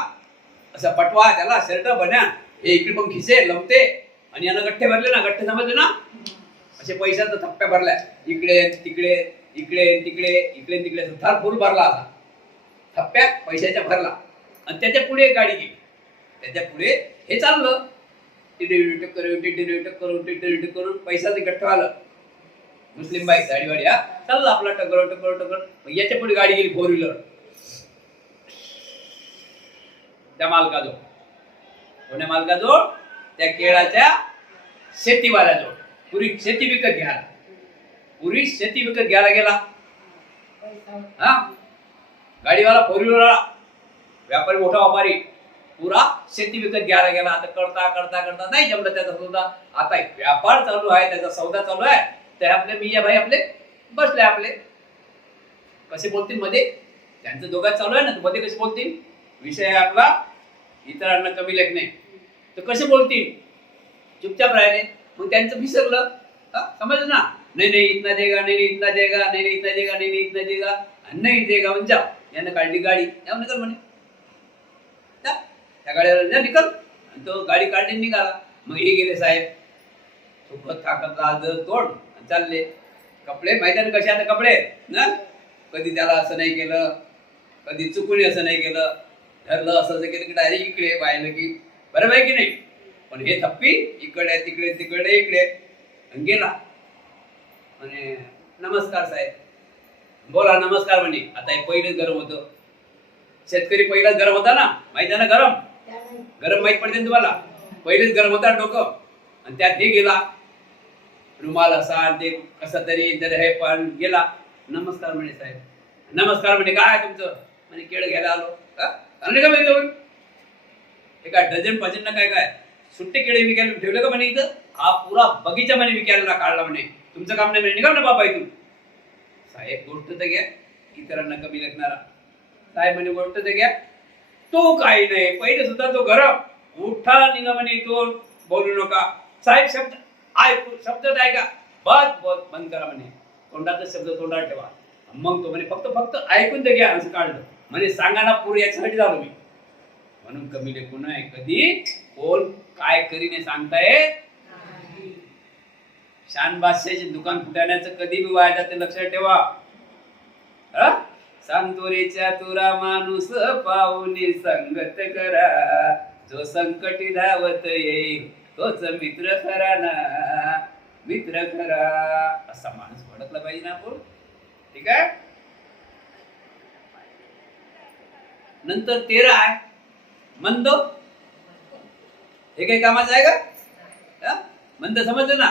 असं पटवा त्याला शर्ट बन्या हे इकडे पण खिसे लमते आणि यानं गठ्ठे भरले ना, गठ्ठे समजले ना, असे पैशाचा थप्प्या भरल्या इकडे तिकडे थर फुल भरला असा थप्प्या पैशाच्या भरला. आणि त्याच्या पुढे एक गाडी गेली, त्याच्या पुढे हे चाललं करून पैशाचं गठ्ठ आलं. मुस्लिम बाई साडीवाडी हा चाललं आपला टकर. याच्या पुढे गाडी गेली 4 व्हीलर त्या मालकाजवळ. कोण्या मालकाजवळ, त्या केळाच्या शेतीवाल्याजवळ. पुरी शेती विकत घ्यायला गेला हा गाडीवाला 4 व्हीलर व्यापारी मोठा व्यापारी पुरा शेती विकत घ्यायला गेला. आता करता नाही जमलं त्याचा सौदा. आता व्यापार चालू आहे, त्याचा सौदा चालू आहे. ते आपले मिया भाई आपले बसले, आपले कसे बोलतील मध्ये, त्यांचं दोघात चालू आहे ना, मध्ये कसे बोलतील. विषय आहे आपला इतरांना कमी लेखणे. तर कसे बोलतील, चुपचाप राहिले. मग त्यांचं विसरलं समजलं ना. नाही इतना देगा, नाही इतना देगा, नाही इतना देगा म्हणजे यानं काढली गाडी. यावर निकल म्हणे, त्या गाडीवर निकल. आणि तो गाडी काढली निघाला. मग हे गेले साहेब सोबत थाकत तोड चालले. कपडे माहिती आहे कसे आता कपडे ना, कधी त्याला असं नाही केलं, कधी चुकून असं नाही केलं, ठरलं असं केलं की डायरेक्ट इकडे पाहिलं की बरोबर आहे की नाही. पण हे थप्पी इकडे तिकडे गेला. आणि नमस्कार साहेब, बोला नमस्कार म्हणे. आता हे पहिलेच गरम होतं, शेतकरी पहिलाच गरम होता ना, माहिती आहे ना. गरम माहित पडते तुम्हाला, पहिलेच गरम होता डोकं. आणि त्यात हे गेला रुमाल असा ते कसा तरी हे पण गेला. नमस्कार म्हणे साहेब, नमस्कार म्हणे. काय तुमचं म्हणे केळ घ्यायला आलो. का माहिती एका डझन पाजन ना काय सुट्टे केळे विकायला ठेवले का म्हणे इथं. हा पुरा बगीचा म्हणे विकायला काढला म्हणे. तुमचं काम नाही म्हणे, निघा ना बाबा इथून. साहेब गोष्ट तर घ्या, इतरांना कमी लेखणारा साहेब म्हणे गोष्ट तर घ्या. तो काही नाही, पहिले सुद्धा तो गरम उठा निघा म्हणे, तो बोलू नका. साहेब शब्द ऐका, बस बंद करा म्हणे. तोंडाचा शब्द तोंडात ठेवा. मग तो म्हणे फक्त ऐकून तर घ्या. असं काढलं म्हणे. सांगा ना पूर याच्यासाठी झालो मी. म्हणून कमी लेखू नये कधी. कोण काय करीने सांगताय. शान बादशाहचे दुकान फुटाण्याचं कधी बी वाया जाते, लक्षात ठेवा. सांतोरेच्या तुरा माणूस पाहुनी संगत करा, जो संकटी धावत येईल तोच मित्र खरा ना, मित्र खरा. असा माणूस ओळखला पाहिजे ना आपण. ठीक आहे. नंतर 13 आहे मंद. हे काही कामाचं आहे का. म्हणतं समजलं ना.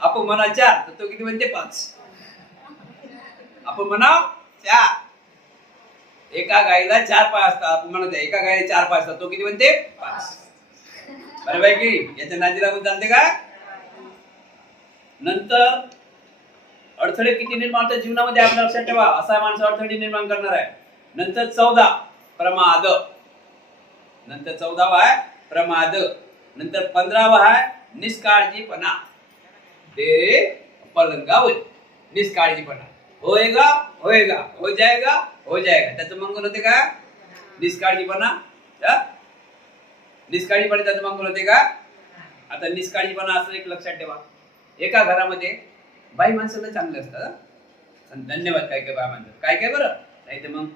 आपण म्हणा 4 तर तो किती म्हणते 5. आपण म्हणा 4. एका गाईला 4 पाय असतात. आपण म्हणत एका गाईला 4 पाय असतात. तो किती म्हणते 5. बरोबर की याच्या नादीला पण चालते का. नंतर अडथळे किती निर्माण होतात जीवनामध्ये आपल्या लक्षात ठेवा. असा माणूस अडथळे निर्माण करणार आहे. नंतर 14 प्रमाद. नंतर 14वा आहे प्रमाद. नंतर 15वा आहे निष्काळजीपणा. ते पलंगावर निष्काळजीपणा. होएगा होएगा, हो जाएगा हो जाएगा. त्याचं मंगल होते का निष्काळजीपणा. निष्काळजीपणा त्याचं मंगल होते का. आता निष्काळजीपणा असं एक लक्षात ठेवा. एका घरामध्ये बाई माणसाला चांगले असतात. धन्यवाद काय काय बाय माणसं काय काय बरं नाही तर मग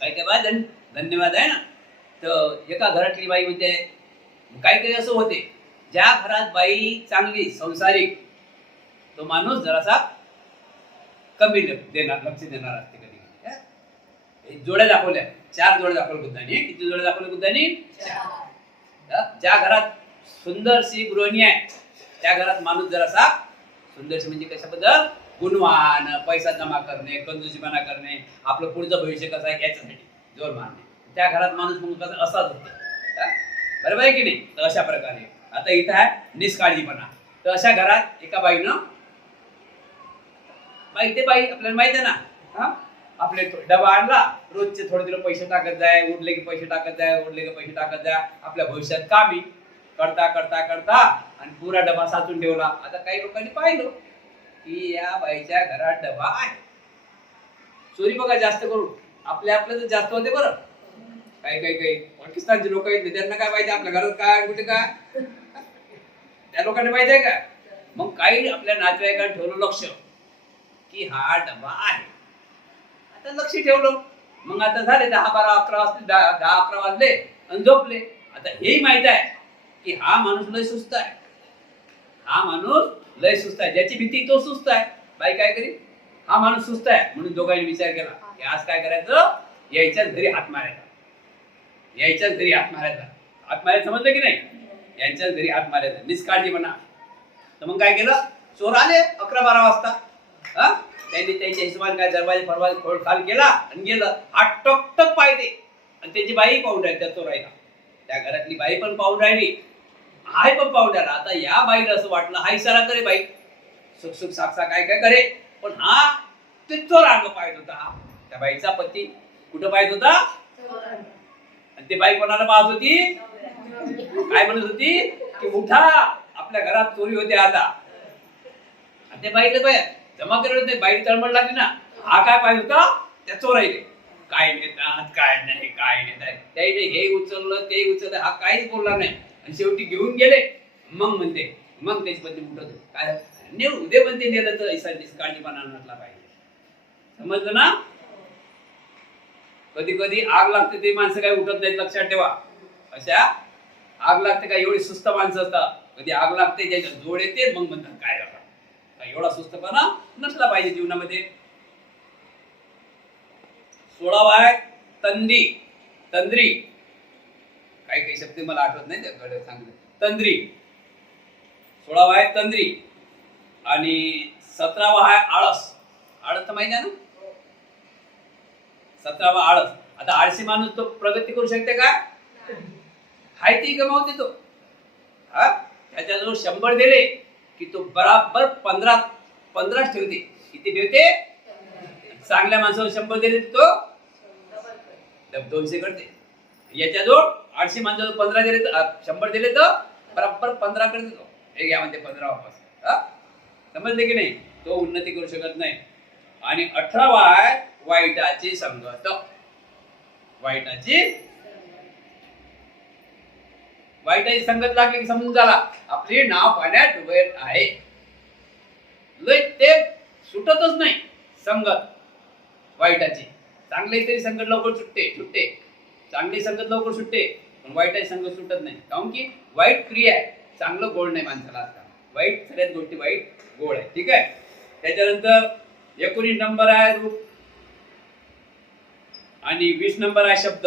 काय काय बाय धन्यवाद आहे ना. तर एका घरातली बाई म्हणजे काही काही असं होते ज्या घरात बाई चांगली संसारिक तो माणूस जरासा कमी लक्ष देणार असते. कधी जोड्या दाखवल्या 4 जोड्या दाखवल्या बुद्धाने. किती जोड्या दाखवल्या बुद्धाने 4. ज्या घरात सुंदरशी गृहिणी आहे त्या घरात माणूस जरासा सुंदरशी म्हणजे कशाबद्दल गुणवान, पैसा जमा करणे, कंजूसीपणा करणे, आपलं पुढचं भविष्य कसं आहे याच्यासाठी जोर मारणे. त्या घरात माणूस मग कसं असाच होतो. बरोबर आहे की नाही. तर अशा प्रकारे आता इथं आहे निष्काळजीपणा. तर अशा घरात एका बाईनं ते बाई आपल्याला माहित आहे ना. आपले डबा आणला रोजचे थोडे पैसे टाकत जाय. उरले की पैसे टाकत जाय, उरले की पैसे टाकत जाय. आपल्या भविष्यात कामी करता करता करता आणि पुरा डबा साचून ठेवला. आता काही लोकांनी पाहिलं की या बाईच्या घरात डबा आहे. चोरी बघा जास्त करून आपल्या तर जास्त होते बरं. काही पाकिस्तानचे लोक आहेत त्यांना काय माहिती आपल्या घरात काय कुठे काय त्या लोकांना माहिती आहे का. मग काही आपल्या नातेवाईकांनी ठेवलं लक्ष की हा डबा आहे. आता लक्ष ठेवलं. मग आता झाले 10, 12, 11 वाजले. 10, 11 वाजले आणि झोपले. आता हेही माहित आहे की हा माणूस लय सुस्त आहे. हा माणूस लय सुस्त आहे. ज्याची भीती तो सुस्त आहे. बाई काय करी हा माणूस सुस्त आहे म्हणून दोघांनी विचार केला की आज काय करायचं यायच्याच घरी हात मारायचा. यायच्याच घरी हात मारायचा. हात मारायचं समजलं की नाही. यांच्याच घरी हात मारायचा. निष्काळजीपणा. तर मग काय केलं चोर आले 11, 12 वाजता. त्यांनी त्यांच्या हिशोबाने काय दरवाजे फरवाजे खोलखाल केला आणि गेलं. हात टक पाहिजे आणि त्याची बाई पाहून राहिली. त्या चोरायला त्या घरातली बाई पण पाहून राहिली. हाय पण पाहून राहिला. आता या बाईला असं वाटलं हा इशारा करे बाई सुख सुख साक्षा काय काय करे. पण हा ते चोर अंग पाहत होता. त्या बाईचा पती कुठं पाहत होता. आणि ते बाई कोणाला पाहत होती काय म्हणत होती की उठा आपल्या घरात चोरी होते आता. आणि ते बाईला बाय जमा करत होते. बाई तळमळ लागली ना. हा काय पाहिजे होता त्या चोराईले. काय नेतात काय नाही काय नेतात त्याने हे उचललं ते उचललं. हा काहीच बोलला नाही आणि शेवटी घेऊन गेले. मग म्हणते मग त्याची पत्नी उठत काय नेऊ उद्या म्हणते नेलं तर ऐसा निष्काळजीपणा नसला पाहिजे. समजलं ना. कधी कधी आग लागते ते माणसं काही उठत नाहीत लक्षात ठेवा. अशा आग लागते का एवढी सुस्त माणसं असतात. कधी आग लागते ज्याच्या जोड येते मग म्हणतात काय एवढा सुस्तपणा नसला पाहिजे जीवनामध्ये. 16वा आहे तंद्री. तंद्री काही शब्द मला आठवत नाही त्याकडे सांगितलं. तंद्री 16वा आहे तंद्री. आणि 17वा आहे आळस. आळस तर माहिती आहे ना. 17वा आळस. आता आळशी माणूस तो प्रगती करू शकते का. हाय ती गमावते तो. त्याच्याजवळ 100 दिले की तो बराबर 15 ठेवते. किती ठेवते. चांगल्या माणसावर 100 दिले तो 200 करते. याच्याजवळ 800 माणसावर 15 दिले तर 100 दिले तर बराबर 15 करते तो. हे घ्या म्हणते 15 वापस. समजले की नाही. तो उन्नती करू शकत नाही. आणि 18वा आहे वाईटाची संगत. वाईटाची संगत लागली की समजून झाला आपली नाव पाण्यात डुबत आहे. लय ते सुटतच नाही संगत वाईटाची. चांगली तरी संगत लवकर सुटते. चांगली संगत लवकर सुटते पण वाईटाची संगत सुटत नाही. कारण की वाईट क्रिया आहे. चांगलं गोड नाही माणसाला असतात. वाईट सगळ्यात गोष्टी वाईट गोड आहे. ठीक आहे. त्याच्यानंतर 19 नंबर आहे रूप आणि 20 नंबर आहे शब्द.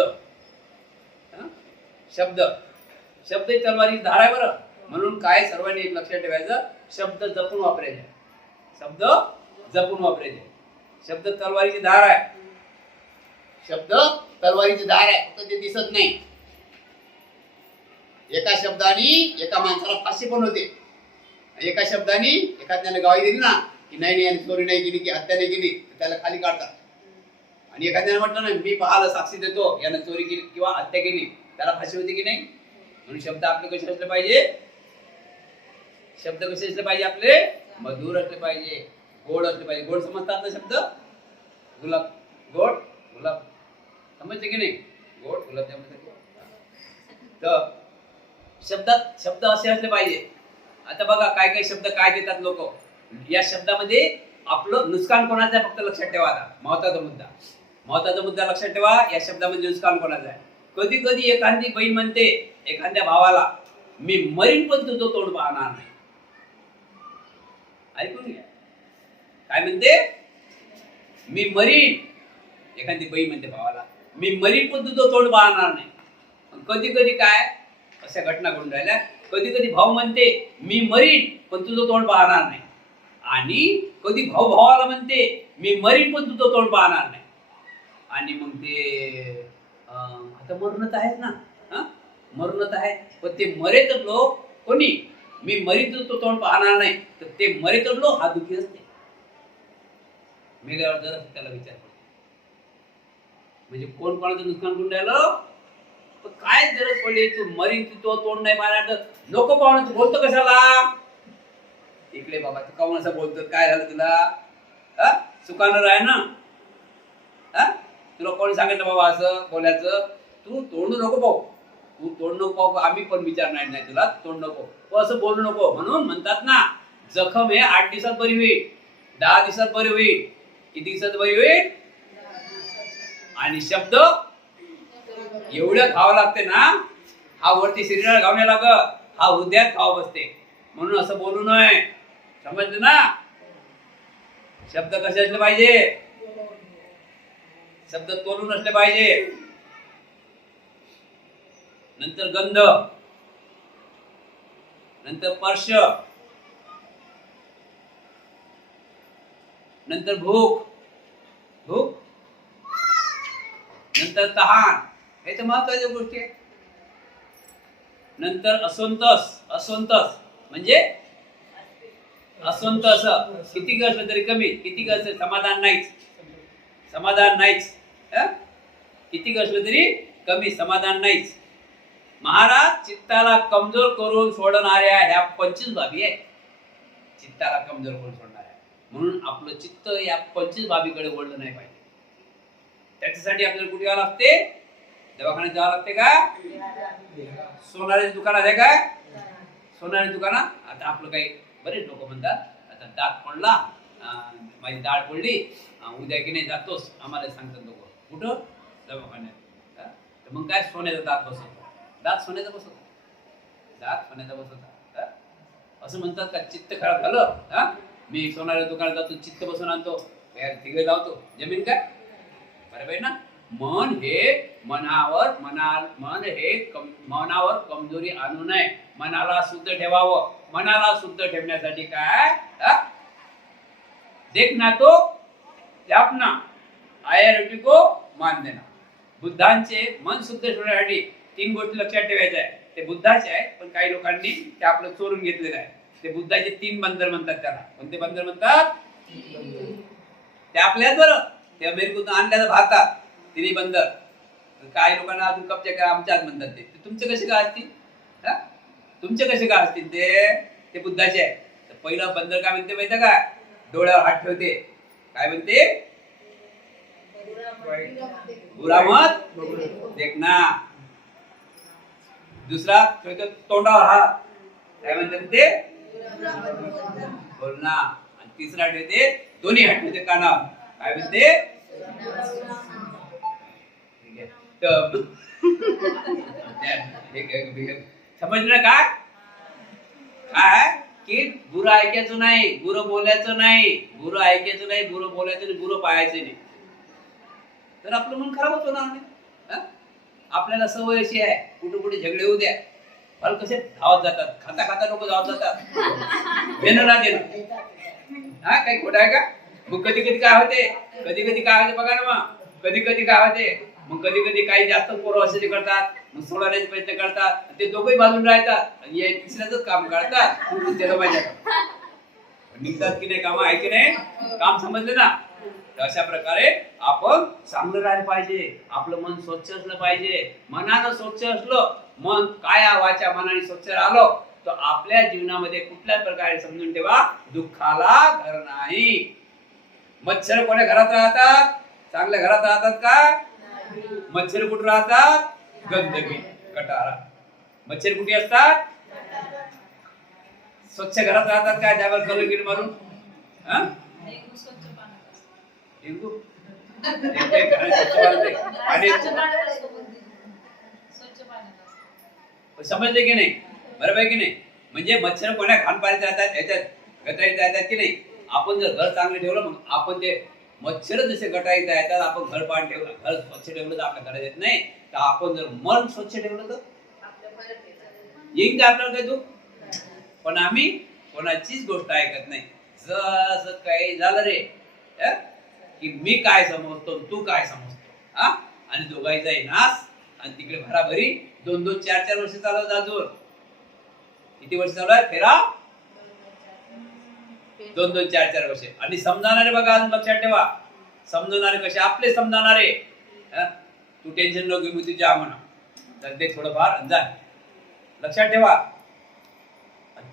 शब्द तलवारी धार आहे बरं. म्हणून काय सर्वांनी एक लक्षात ठेवायचं, शब्द जपून वापरायचे. शब्द जपून वापरायचे. शब्द तलवारीची धार आहे. शब्द तलवारीची धार आहे, फक्त ते दिसत नाही. एका शब्दाने एका माणसाला फाशी पण होते. एका शब्दाने एखाद्याने गावी दिली ना की नाही याने चोरी नाही केली की हत्या नाही केली, त्याला खाली काढतात. आणि एखाद्याने म्हटलं ना मी पाहायला साक्षी देतो याने चोरी केली किंवा हत्या केली, त्याला फाशी होती की नाही. म्हणून शब्द आपले कसे असले पाहिजे, शब्द कसे असले पाहिजे, आपले मधुर असले पाहिजे, गोड असले पाहिजे. गोड समजतात ना शब्द, गुलाब गोड गुलाब समजते की नाही, गोड गुलाब जामुन. तर शब्दात शब्द असे असले पाहिजे. आता बघा काय काय शब्द काय देतात लोक. या शब्दामध्ये आपलं नुकसान कोणाचं आहे फक्त लक्षात ठेवा. आता महत्वाचा मुद्दा लक्षात ठेवा. या शब्दामध्ये नुकसान कोणाचं आहे. कधी कधी एखादी बहीण म्हणते एखाद्या भावाला मी मरीन पण तुझं तोंड पाहणार नाही. ऐकून घ्या काय म्हणते, मी मरीन. एखादी बहीण म्हणते भावाला मी मरीन पण तुझं तोंड पाहणार नाही. कधी कधी काय अशा घटना घडून राहिल्या. कधी कधी भाऊ म्हणते मी मरीन पण तुझं तोंड पाहणार नाही. आणि कधी भाऊ भावाला म्हणते मी मरीन पण तुझं तोंड पाहणार नाही. आणि मग ते आता मरणच आहेत ना, मरणच आहे. पण ते मरे तर लोक कोणी मी मरीन तुझं तोंड पाहणार नाही, तर ते मरे तर लोक हा दुखी असते. मेल्यावर जरा त्याला विचार करतो म्हणजे कोण कोणाचं नुकसान करून राहिलं. काय गरज पडली तू मरीन तो तोंड नाही पाहणार तर नको पाहणं, तू बोलतो कशाला. इकडे बाबा तू काऊन असं बोलतो, काय झालं तुला, सुकानं राह ना. तुला कोणी सांगितलं बाबा असं बोलायचं, तू तोंड नको पाहू, तू तोंड नको पाहू. आम्ही पण विचारणार नाही तुला, तोंड नको तू असं बोलू नको. म्हणून म्हणतात ना जखम हे 8 दिवसात बरी होईल, 10 दिवसात बरी होईल. किती दिवसात बरी होईल. आणि शब्द एवढं खावं लागते ना, हा वरती शरीराला घावण्या लागत, हा हृदयात खावा बसते. म्हणून असं बोलू नये. समजलं ना. शब्द कसे असले पाहिजे, शब्द तोलून असले पाहिजे. नंतर गंध, नंतर स्पर्श, नंतर भूक, भूक नंतर तहान, हे तर महत्वाच्या गोष्टी आहेत. नंतर असंतोष, असंतोष म्हणजे असंतोष किती असलं तरी कमी, किती असलं समाधान नाहीच, समाधान नाहीच. किती असलं तरी कमी, समाधान नाहीच. महाराज चित्ताला कमजोर करून सोडणाऱ्या ह्या 25 बाबी आहेत. चित्ताला कमजोर करून सोडणाऱ्या, म्हणून आपलं चित्त या 25 बाबीकडे वळलं नाही पाहिजे. त्याच्यासाठी आपल्याला कुठे यावं लागते, दवाखान्यात जावं लागते का, सोनाराच्या दुकानात आहे काय, सोनाराच्या दुकानात. आता आपलं काही बरेच लोक म्हणतात आता दात पडला, माझी दाढ पडली, उद्या की नाही जातोस, आम्हाला सांगतात लोक. कुठं, दवाखान्यात. तर मग काय सोन्याचा दात बसवतो, दात सोन्याचा बसवतो, दात सोन्याचा बसवता. असं म्हणतात का चित्त खराब झालं, मी सोनाराच्या दुकानात जातो, चित्त बसून आणतो, तिघे लावतो, जमीन काय बरोबर ना. मन हे मनावर मनावर कमजोरी आणू नये, मनाला शुद्ध ठेवावं. मनाला शुद्ध ठेवण्यासाठी काय, देखना तो त्यापना, आया को मान देना. बुद्धांचे मन शुद्ध ठेवण्यासाठी 3 गोष्टी लक्षात ठेवायच्या आहे. ते बुद्धाचे आहे, पण काही लोकांनी ते आपलं चोरून घेतलेलं आहे. ते बुद्धाचे 3 बंदर म्हणतात त्याला. कोणते बंदर म्हणतात, ते आपल्यात बरं, ते अमेरिकेतून आणल्याचं भारतात 3 बंदर. काही लोकांना अजून कपचे काय आमच्यात म्हणतात. ते तुमचे कसे काय असतील, तुमचे कसे काय असतील, ते बुद्धाचे आहे. तर पहिलं बंदर काय म्हणते माहिती का, डोळ्यावर हात ठेवते, काय म्हणते, बुरा मत देखना. दुसरा ठेवतो तोंडावर हात, काय म्हणते ते बोलना. आणि तिसरा ठेवते दोन्ही हात ठेवते कानावर, काय म्हणते, समजलं काय, काय की बुरं ऐकायचं नाही, बुरं बोलायचं नाही, बुरं ऐकायचं नाही, बुरं बोलायचं नाही, बुरं पाहायचं नाही. तर आपलं मन खराबच होणार नाही. आपल्याला सवय अशी आहे, कुठे कुठे झगडे होऊ द्या, फल कसे धावत जातात, खाता खाता लोक धावत जातात, देणं ना देणं. हा काही खोटं आहे का? मग कधी कधी काय होते, कधी कधी काय होते बघा ना, मग कधी कधी काय होते, मग कधी कधी काही जास्त पोरं असे करतात, मग सोडवण्याचे प्रयत्न करतात, ते दोघंही बाजून राहतात आणि हे तिसऱ्याच काम करतात. त्याला पाहिजे निघतात की नाही काम, आहे की नाही काम, समजले ना? अशा प्रकारे आपण चांगलं राहायला पाहिजे, आपलं मन स्वच्छ असलं पाहिजे. मनानं स्वच्छ असलं, मन काया वाचा मनाने स्वच्छ राहिलो तर आपल्या जीवनामध्ये कुठल्याच प्रकारे समजून ठेवा दुःखाला घर नाही. मच्छर कोण्या घरात राहतात? चांगल्या घरात राहतात का? मच्छर कुठे राहतात? गंदगी गटारा. मच्छर कुठे असतात? स्वच्छ घरात राहतात का? त्यावर कलगीर मारून डेंगू समजले की नाही? बरोबर आहे की नाही? म्हणजे मच्छर कोण्या घाण पाण्यात राहतात, याच्यात गटारीत राहतात की नाही? आपण जर घर चांगलं ठेवलं, मग आपण ते मच्छर जसे गटारीत राहतात, आपण घर पाणी ठेवलं, घर स्वच्छ ठेवलं तर आपल्या घरात येत नाही. तर आपण जर मन स्वच्छ ठेवलं तर येईन का आपल्याला काही दुःख? पण आम्ही कोणाचीच गोष्ट ऐकत नाही. जसं काही झालं रे की मी काय समजतो, तू काय समजतो, आणि दोघांचाही नाश. आणि तिकडे भराभरी 2-2, 4-4 वर्ष चालवत. अजून किती वर्ष चालू आहे फेरा? 2-2, 4-4 वर्ष. आणि समजावणारे बघा, अजून लक्षात ठेवा, समजवणारे कसे आपले समजावणारे. तू टेन्शन नको घेऊ, तुझ्या म्हणा तर ते थोडंफार जा, लक्षात ठेवा.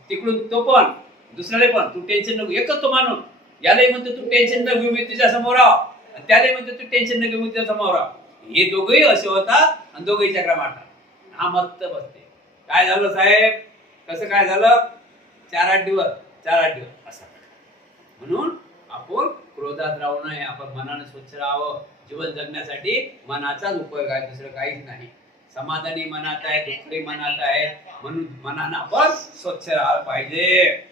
तिकडून तो पण दुसऱ्याला पण तू टेन्शन नको, एकच तो मानून यालाही म्हणतो तू टेन्शन न घेऊ, मी तुझ्या समोर आहो, आणि त्यालाही म्हणतो तू टेन्शन न घेऊ, मी तुझ्या समोर आहो. हे दोघंही असे होतात आणि दोघंही चक्रा मारतात. हा मस्त बसते. काय झालं साहेब, कसं काय झालं? 4-8 दिवस असा. म्हणून आपण क्रोधात राहू नये, आपण मनाने स्वच्छ राहावं. जीवन जगण्यासाठी मनाचाच उपयोग आहे, दुसरं काहीच नाही. समाधानी मनात आहे, दुःखी मनात आहे, म्हणून मनानं आपण स्वच्छ राहायला पाहिजे.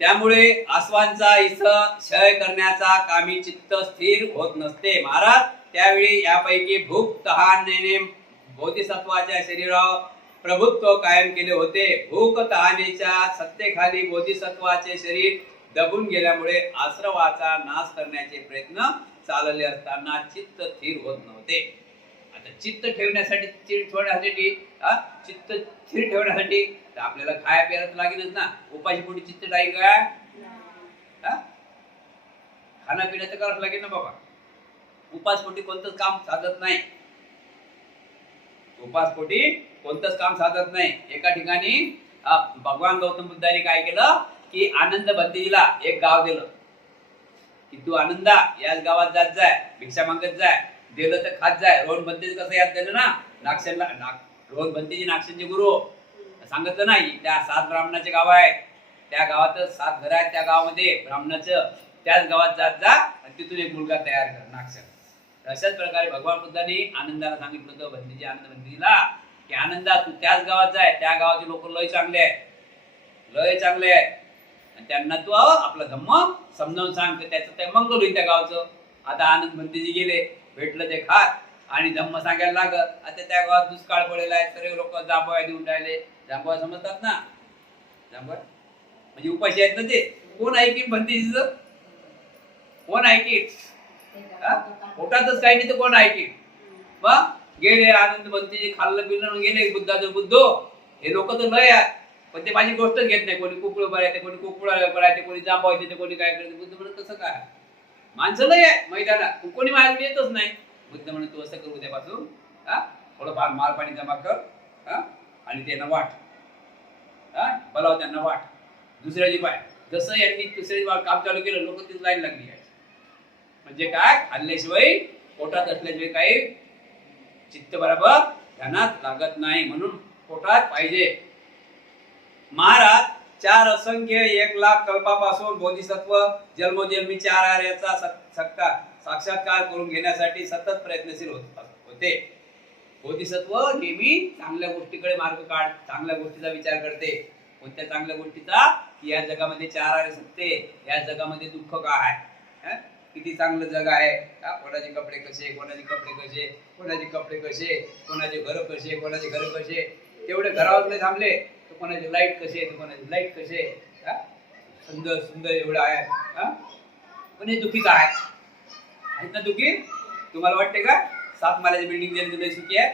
त्यामुळे आसवांचा इथं क्षय करण्याचा कामी चित्त स्थिर होत नसते. महाराज त्यावेळी यापैकी भूक तहानेने बोधिसत्वाच्या शरीरावर प्रभुत्व कायम केले होते. भूक तहानेच्या सत्तेखाली बोधिसत्वाचे शरीर दबून गेल्यामुळे आश्रवाचा नाश करण्याचे प्रयत्न चालले असताना चित्त स्थिर होत नव्हते. आता चित्त ठेवण्यासाठी, चित्त स्थिर ठेवण्यासाठी तर आपल्याला खाया प्यायला लागेलच ना. उपाशी पोटी चित्त राहील का? खाना पिण्याचं करावं लागेल ना बाबा. उपास पोटी कोणतंच काम साधत नाही. उपास पोटी कोणतंच काम साधत नाही. एका ठिकाणी भगवान गौतम बुद्धाने काय केलं की आनंद भंतेजीला एक गाव दिलं की तू आनंदा याच गावात जात जाय, भिक्षा मागत जाय, दिलं तर खात जाय. रोहन भंतेजी कसं याद दिलं ना नागशनला, रोहन भंतेजी नागशनचे गुरु सांगितलं नाही. त्या 7 ब्राह्मणाचे गाव आहे, त्या गावातच 7 घर आहेत, त्या गावामध्ये ब्राह्मणाचं, त्याच गावात जात जा आणि तिथून एक मुलगा तयार कर नागशन. अशाच प्रकारे भगवान बुद्धांनी आनंदाला सांगितलं होतं, भंतेजी आनंद भंतेजीला की आनंदा तू त्याच गावात जाय, त्या गावाचे लोक लय चांगले आहे, लय चांगले आहे, आणि त्यांना तू आपला धम्म समजावून सांग, त्याचं ते मंगल होईल त्या गावचं. आता आनंद भंतेजी गेले, भेटलं ते खात आणि धम्म सांगायला लागत. आता त्या गावात दुष्काळ पडलेला आहे, सर्व लोक जांभया देऊन राहिले. जांभया समजतात ना? जांभया म्हणजे उपाशी आहेत ना ते. कोण ऐकीन भंतेजीचं? कोण ऐकीन? पोटातच काही नाही तर कोण ऐकीन? मग गेले आनंद भंतेजी, खाल्लं पिल्लं गेले. बुद्धाचं बुद्धो हे लोक तर लय आहेत, पण ते माझी गोष्टच घेत नाही. कोणी कुकुळ बरायचे, कोणी कुकुळा बरायचे, कोणी जांभया देते, कोणी काय करते. बुद्ध म्हणत कसं काय? माणसं लय आहे मैदानात, कोणी माझ्याकडे येतच नाही. बुद्ध म्हणत तू असं करू उद्यापासून थोडंफार माल पाणी जमा कर आणि त्यांना वाट, बोलाव त्यांना वाट. दुसऱ्याची पाय जसं यांनी दुसऱ्याची काम चालू केलं, लोक तिथे लाईन लागली आहे. म्हणजे काय? खाल्ल्याशिवाय, पोटात असल्याशिवाय काही चित्त बरोबर ध्यानात लागत नाही, म्हणून पोटात पाहिजे. महाराज 4 असंख्य 1,00,000 कल्पापासून बोधिसत्व जन्मोजन्मी 4 आर्याचा साक्षात्कार करून घेण्यासाठी सतत प्रयत्नशील होते. बोधिसत्व नेहमी चांगल्या गोष्टीकडे मार्ग काढ, चांगल्या गोष्टीचा विचार करते. कोणत्या चांगल्या गोष्टीचा? की या जगामध्ये 4 आर्य सत्य, या जगामध्ये दुःख काय आहे, किती चांगलं जग आहे. कोणाचे कपडे कसे, कोणाचे कपडे कसे, कोणाचे कपडे कसे, कोणाचे घर कसे, कोणाचे घर कसे. तेवढे घरावर थांबले तर कोणाचे लाईट कसे, तर कोणाचे लाईट कसे. सुंदर सुंदर एवढं आहे. पण हे दुःखी काय आहेत ना? दुःखी तुम्हाला वाटते का? 7 माळ्याची बिल्डिंग गेली तुला सुखी आहे?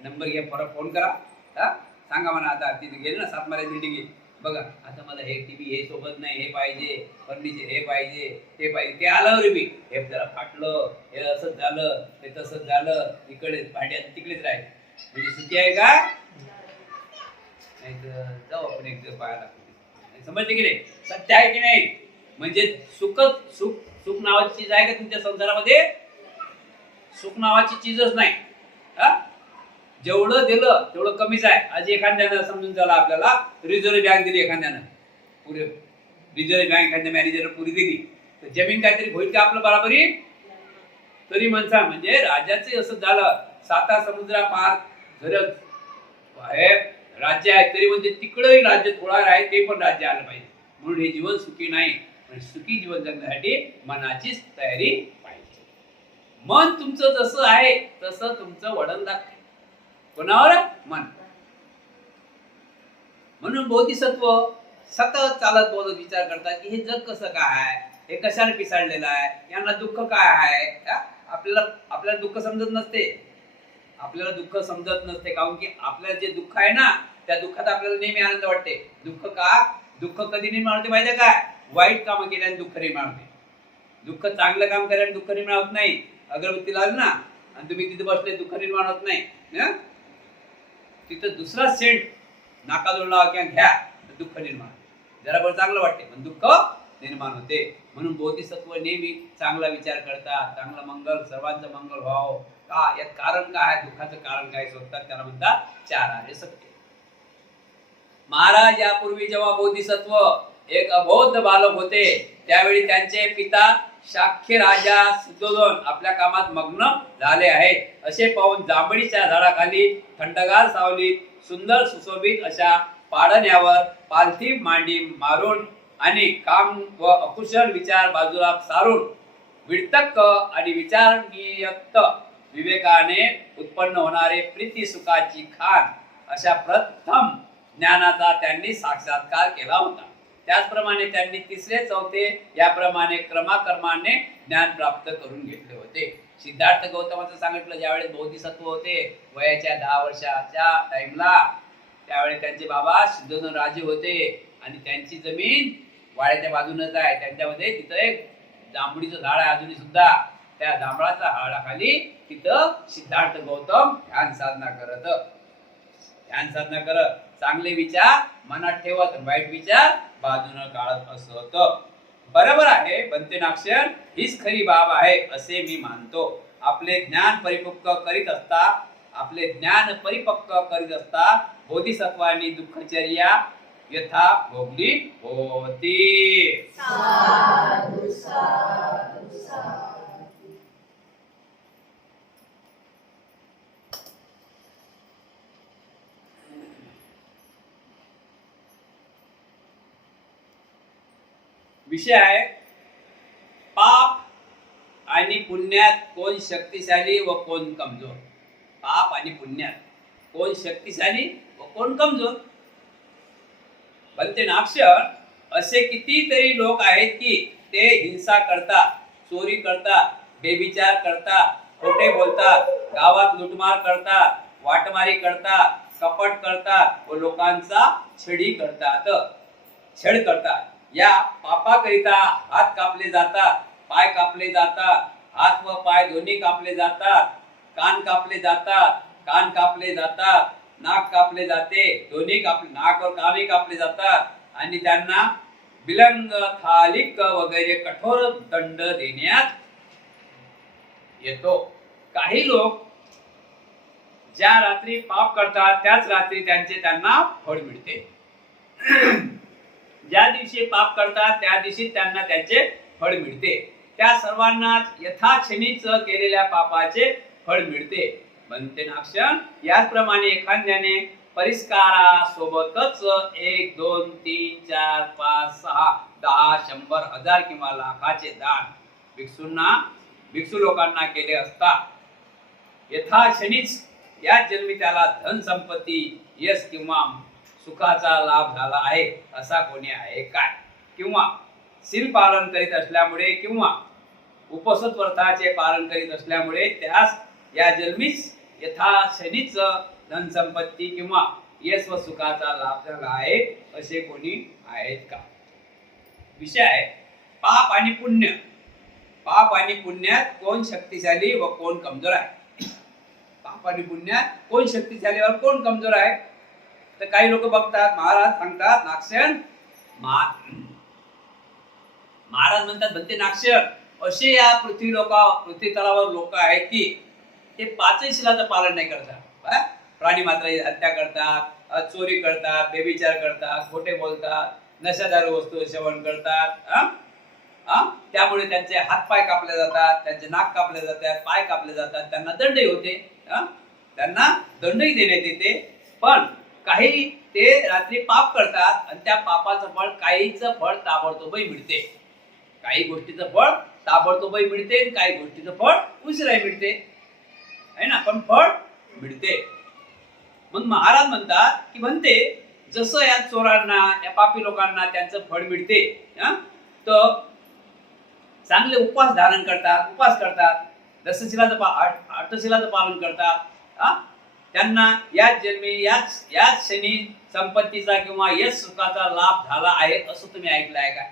नंबर घ्या, परत फोन करा. सांगा म्हणा, आता तिथे गेले ना 7 माळ्याची बिल्डिंग, बघा आता मला हे टीव्ही हे सोबत नाही, हे पाहिजे, फर्निचर हे पाहिजे, ते पाहिजे. ते आलं रे, हे जरा फाटलं, हे असंच झालं, हे तसंच झालं, इकडे भांड्यात तिकडेच राहील. म्हणजे सुखी आहे का? नाही तर जाऊ आपण एक दिवस पाहायला. समजते की नाही? सत्य आहे की नाही? म्हणजे सुख सुख सुख नावाची चीज आहे का तुमच्या संसारामध्ये? सुख नावाची चीजच नाही. जेवढं दिलं तेवढं कमीच आहे. आज एखाद्यानं समजून चला, आपल्याला रिझर्व्ह बँक दिली, एखाद्यानं पुरे रिझर्व्ह बँक एखाद्या मॅनेजर पुरी दिली, तर जमीन काहीतरी होईल का आपलं बराबरी? तरी म्हणसा म्हणजे राजाचे असं झालं, 7 समुद्रा पार जर राज्य आहे तरी म्हणजे तिकडंही राज्य थोडा आहे, ते पण राज्य आलं पाहिजे. म्हणून हे जीवन सुखी नाही. सुखी जीवन जगण्यासाठी मनाचीच तयारी पाहिजे. मन तुमचं जसं आहे तसं तुमचं वळण लागते. कोणावर? मन. म्हणून बोधिसत्व सतत चालत बोलत विचार करतात की हे जग कसं काय आहे, हे कशाने पिसाळलेलं आहे, यांना दुःख काय आहे. आपल्याला दुःख समजत नसते. आपल्याला दुःख समजत नसते कारण की आपल्याला जे दुःख आहे ना, त्या दुःखात आपल्याला नेहमी आनंद वाटते. दुःख कधी निर्माण होते माहिती काय? वाईट काम केल्याने दुःख निर्माण होते. दुःख चांगलं काम केल्याने दुःख निर्माण होत नाही. अगरबत्ती लावली ना आणि तुम्ही तिथे बसले, दुःख निर्माण होत नाही. तिथं दुसरा सेंट नाकाजवळ लावा किंवा घ्या, दुःख निर्माण. जरा बरं चांगलं वाटते पण दुःख निर्माण होते. म्हणून बोधिसत्व नेहमी चांगला विचार करतात, चांगलं मंगल, सर्वांचं मंगल व्हावं. का यात कारण काय आहे, दुःखाचं कारण काय शोधतात. त्याला म्हणतात 4 आर्य सत्य. महाराज यापूर्वी जेव्हा बोधिसत्व एक अबोध बालक होते, त्यावेळी त्यांचे पिता शाक्य राजा सिद्धोदन आपल्या कामात मग्न झाले आहे. असे पाहून जांभळीच्या झाडाखाली थंडगार सावलीत सुंदर सुशोभित अशा पाडण्यावर पालथी मांडी मारून आणि काम व अकुशल विचार बाजूला सारून वितक्क आणि विचारनियत विवेकाने उत्पन्न होणारे प्रीती सुखाची खान अशा प्रथम ज्ञानाचा त्यांनी साक्षात्कार केला होता. त्याचप्रमाणे त्यांनी 3रे 4थे याप्रमाणे क्रमाक्रमाने ज्ञान प्राप्त करून घेतले होते. सिद्धार्थ गौतमाचं सांगितलं, ज्यावेळेस बोधिसत्व होते वयाच्या 10 वर्षाच्या टाइमला, त्यावेळेस त्यांचे बाबा सिद्धोदन राजे होते आणि त्यांची जमीन वाड्याच्या बाजूनच आहे. त्यांच्यामध्ये तिथं एक जांभळीचं झाड आहे अजूनही सुद्धा. त्या जांभळाच्या झाडाखाली तिथं सिद्धार्थ गौतम ध्यान साधना करत चांगले विचार मनात ठेवत, वाईट विचार बाजूने काढत असत. बरोबर आहे बनतेनाक्षर, हीच खरी बाब आहे असे मी मानतो. आपले ज्ञान परिपक्व करीत असता बोधिसत्वांनी दुःखचर्या यथा भोगली होती. साधु साधु साधु. विषय आहे पाप आणि पुण्यात कोण शक्तिशाली व कोण कमजोर. पाप आणि पुण्यात कोण शक्तिशाली व कोण कमजोर. बनतेनाक्षर, असे कितीतरी लोक आहेत की ते हिंसा करतात, चोरी करतात, बेविचार करतात, खोटे बोलतात, गावात लुटमार करतात, वाटमारी करतात, कपट करतात व लोकांचा छळ करतात. या पापाकरिता हात कापले जातात, पाय कापले जातात, हात व पाय दोन्ही कापले जातात, कान कापले जातात, कान कापले जातात, नाक कापले जाते, दोन्ही नाक व कानही कापले जातात आणि त्यांना बिलंग, थालिक वगैरे कठोर दंड देण्यात येतो. काही लोक ज्या रात्री पाप करतात त्याच रात्री त्यांना फळ मिळते. ज्या दिवशी पाप करतात त्या दिवशी त्यांना त्याचे फळ मिळते. त्या सर्वांना यथाक्षणीच केलेल्या पापाचे फळ मिळते. बनतेनाक्षर, याचप्रमाणे एखाद्याने परिस्कारा सोबतच 1 2 3 4 5 6 10 100, 1000 किंवा लाखाचे दान भिक्षू लोकांना केले असता यथाशनीच या जन्मी त्याला धन संपत्ती यश किंवा सुखाचा लाभ झाला आहे असा कोणी आहे काय? किंवा शील पालन करीत असल्यामुळे किंवा उपसत व्रताचे पालन करीत असल्यामुळे त्यास या जन्मीच यथाशनीच धन संपत्ती किंवा यश व सुखाचा लाभ झाला आहे असे कोणी आहेत का? विषय आहे पाप आणि पुण्य. पाप आणि पुण्यात कोण शक्तिशाली व कोण कमजोर आहे? पाप आणि पुण्यात कोण शक्तिशाली व कोण कमजोर आहे? तर काही लोक बघतात, महाराज सांगतात नाक्षण महाराज म्हणतात बनते नाक्षर असे या पृथ्वी तलावर लोक आहेत की ते पाचही शिलाचं पालन नाही करतात. प्राणी मात्राची हत्या करतात, चोरी करतात, बेविचार करतात, खोटे बोलतात, नशादारू वस्तू सेवन करतात. त्यामुळे त्यांचे हातपाय कापले जातात, त्यांचे नाक कापले जातात, पाय कापले जातात, त्यांना दंडही होते. त्यांना दंडही देण्यात येते. पण काही ते रात्री पाप करतात आणि त्या पापाचं फळ काहीचं फळ ताबडतोबही मिळते. काही गोष्टीचं फळ ताबडतोबही मिळते, काही गोष्टीचं फळ उशिराही मिळते आहे ना, पण फळ मिळते. मग महाराज म्हणतात की म्हणते जसं या चोरांना या पापी लोकांना त्यांचं फळ मिळते तर चांगले उपवास धारण करतात, उपास करतात, अष्टशिलाचं पालन करतात, त्यांना याच जन्मी याच क्षणी संपत्तीचा किंवा यश सुखाचा लाभ झाला आहे असं तुम्ही ऐकलं आहे का?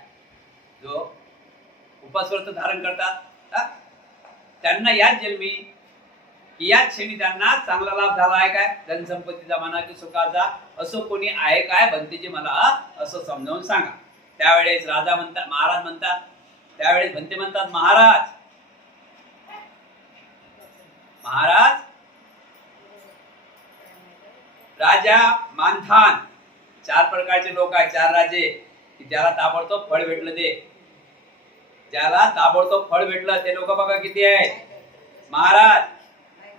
जो उपवास व्रत धारण करतात त्यांना याच जन्मी याच क्षणी त्यांना चांगला लाभ झाला आहे काय? धनसंपत्तीचा म्हणा की सुखाचा असं कोणी आहे काय? बनतेजी मला असं समजावून सांगा. त्यावेळेस राजा म्हणतात, महाराज म्हणतात, त्यावेळेस बनते म्हणतात महाराज राजा मानथान 4 प्रकारचे लोक आहेत, 4 राजे की ज्याला ताबडतोब फळ भेटलं ते, ज्याला ताबडतोब फळ भेटलं ते लोक बघा किती आहेत. महाराज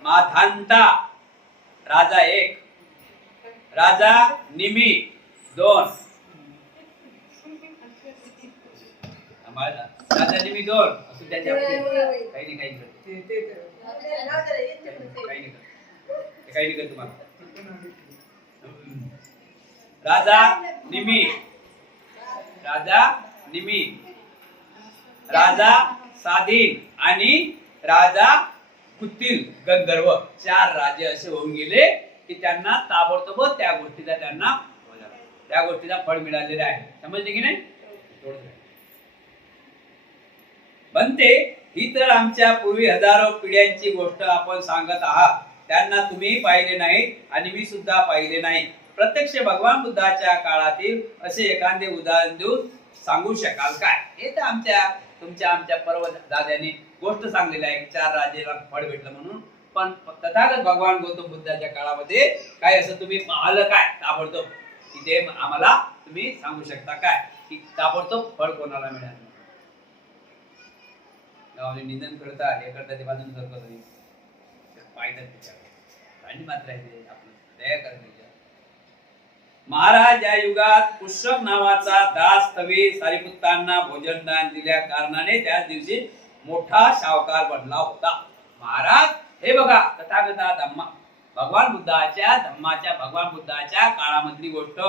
माधांता राजा 1, राजा निमी 2, राजा निमी 2 असं त्याच्या काही नाही तुम्हाला. राजा निमी, राजा साधीन आणि राजा कुतील गंधर्व 4 राजे असे होऊन गेले की त्यांना ताबडतोब त्या गोष्टीचा फळ मिळालेला आहे. समजले की नाही? बनते ही तर आमच्या पूर्वी हजारो पिढ्यांची गोष्ट आपण सांगत आहात. त्यांना तुम्ही पाहिले नाही आणि मी सुद्धा पाहिले नाही. प्रत्यक्ष भगवान बुद्धाच्या काळातील असे एखादे उदाहरण देऊन सांगू शकाल काय? हे तर आमच्या पर्व दाद्यांनी गोष्ट सांगलेली आहे की 4 राजेला फळ भेटलं म्हणून. पण तथागत भगवान गौतम बुद्धाच्या काळामध्ये काय असं तुम्ही पाहिलं काय ताबडतोब की ते आम्हाला तुम्ही सांगू शकता काय की ताबडतोब फळ कोणाला मिळालं? गावाने निंदन करतात, हे करतात, ते बाजून करतात, पाहिलं त्याच्यावर आणि मात्र आहे आपलं दया करण्याच्या. महाराज या युगात पुष्यक नावाचा दास थवी सारिपुत्तांना भोजनदान दिल्या कारणाने त्याच दिवशी मोठा सावकार बनला होता. महाराज हे बघा तथागता धम्मा भगवान बुद्धाच्या काळामधली गोष्ट.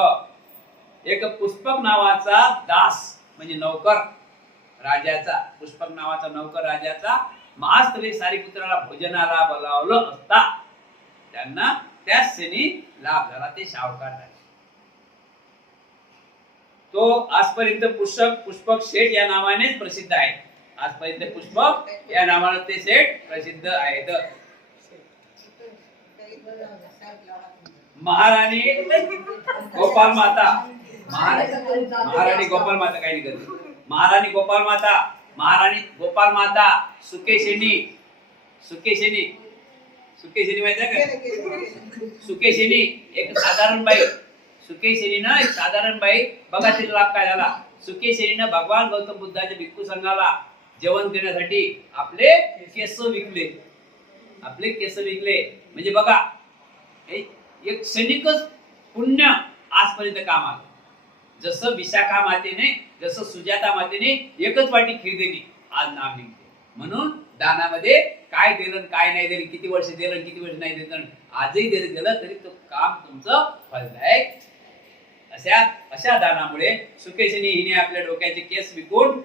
एक पुष्पक नावाचा दास म्हणजे नौकर राजाचा, पुष्पक नावाचा नौकर राजाचा महास्तवी सारिपुत्राला भोजनाला बोलावलं असता त्यांना त्याच क्षणी लाभ झाला, ते सावकार झाले. तो आजपर्यंत पुष्पक शेठ या नावानेच प्रसिद्ध आहे. आजपर्यंत पुष्पक या नावाने ते शेठ प्रसिद्ध आहेत. महाराणी गोपाल माता काही नाही करते. महाराणी गोपाल माता सुकेशिनी माहिती आहे का? सुकेशिनी एक साधारण बाई, सुकेशिनीनं एक साधारण बाई बघा तिला लाभ काय झाला. सुकेशिनीनं भगवान गौतम बुद्धाच्या भिक्खू संघाला जेवण देण्यासाठी आपले केस विकले. म्हणजे बघा एक क्षणिकच पुण्य आजपर्यंत काम आलं. जसं विशाखा मातेने, जसं सुजाता मातेने एकच वाटी खीर दिली, आज नाम निघते. म्हणून दानामध्ये काय दिलं आणि काय नाही दिलं, किती वर्ष दिलं आणि किती वर्ष नाही दिलं, आजही दिलं तरी तो काम तुमचं फलदायक. अशा दानामुळे सुकेशनी हिने आपल्या डोक्याचे केस विकून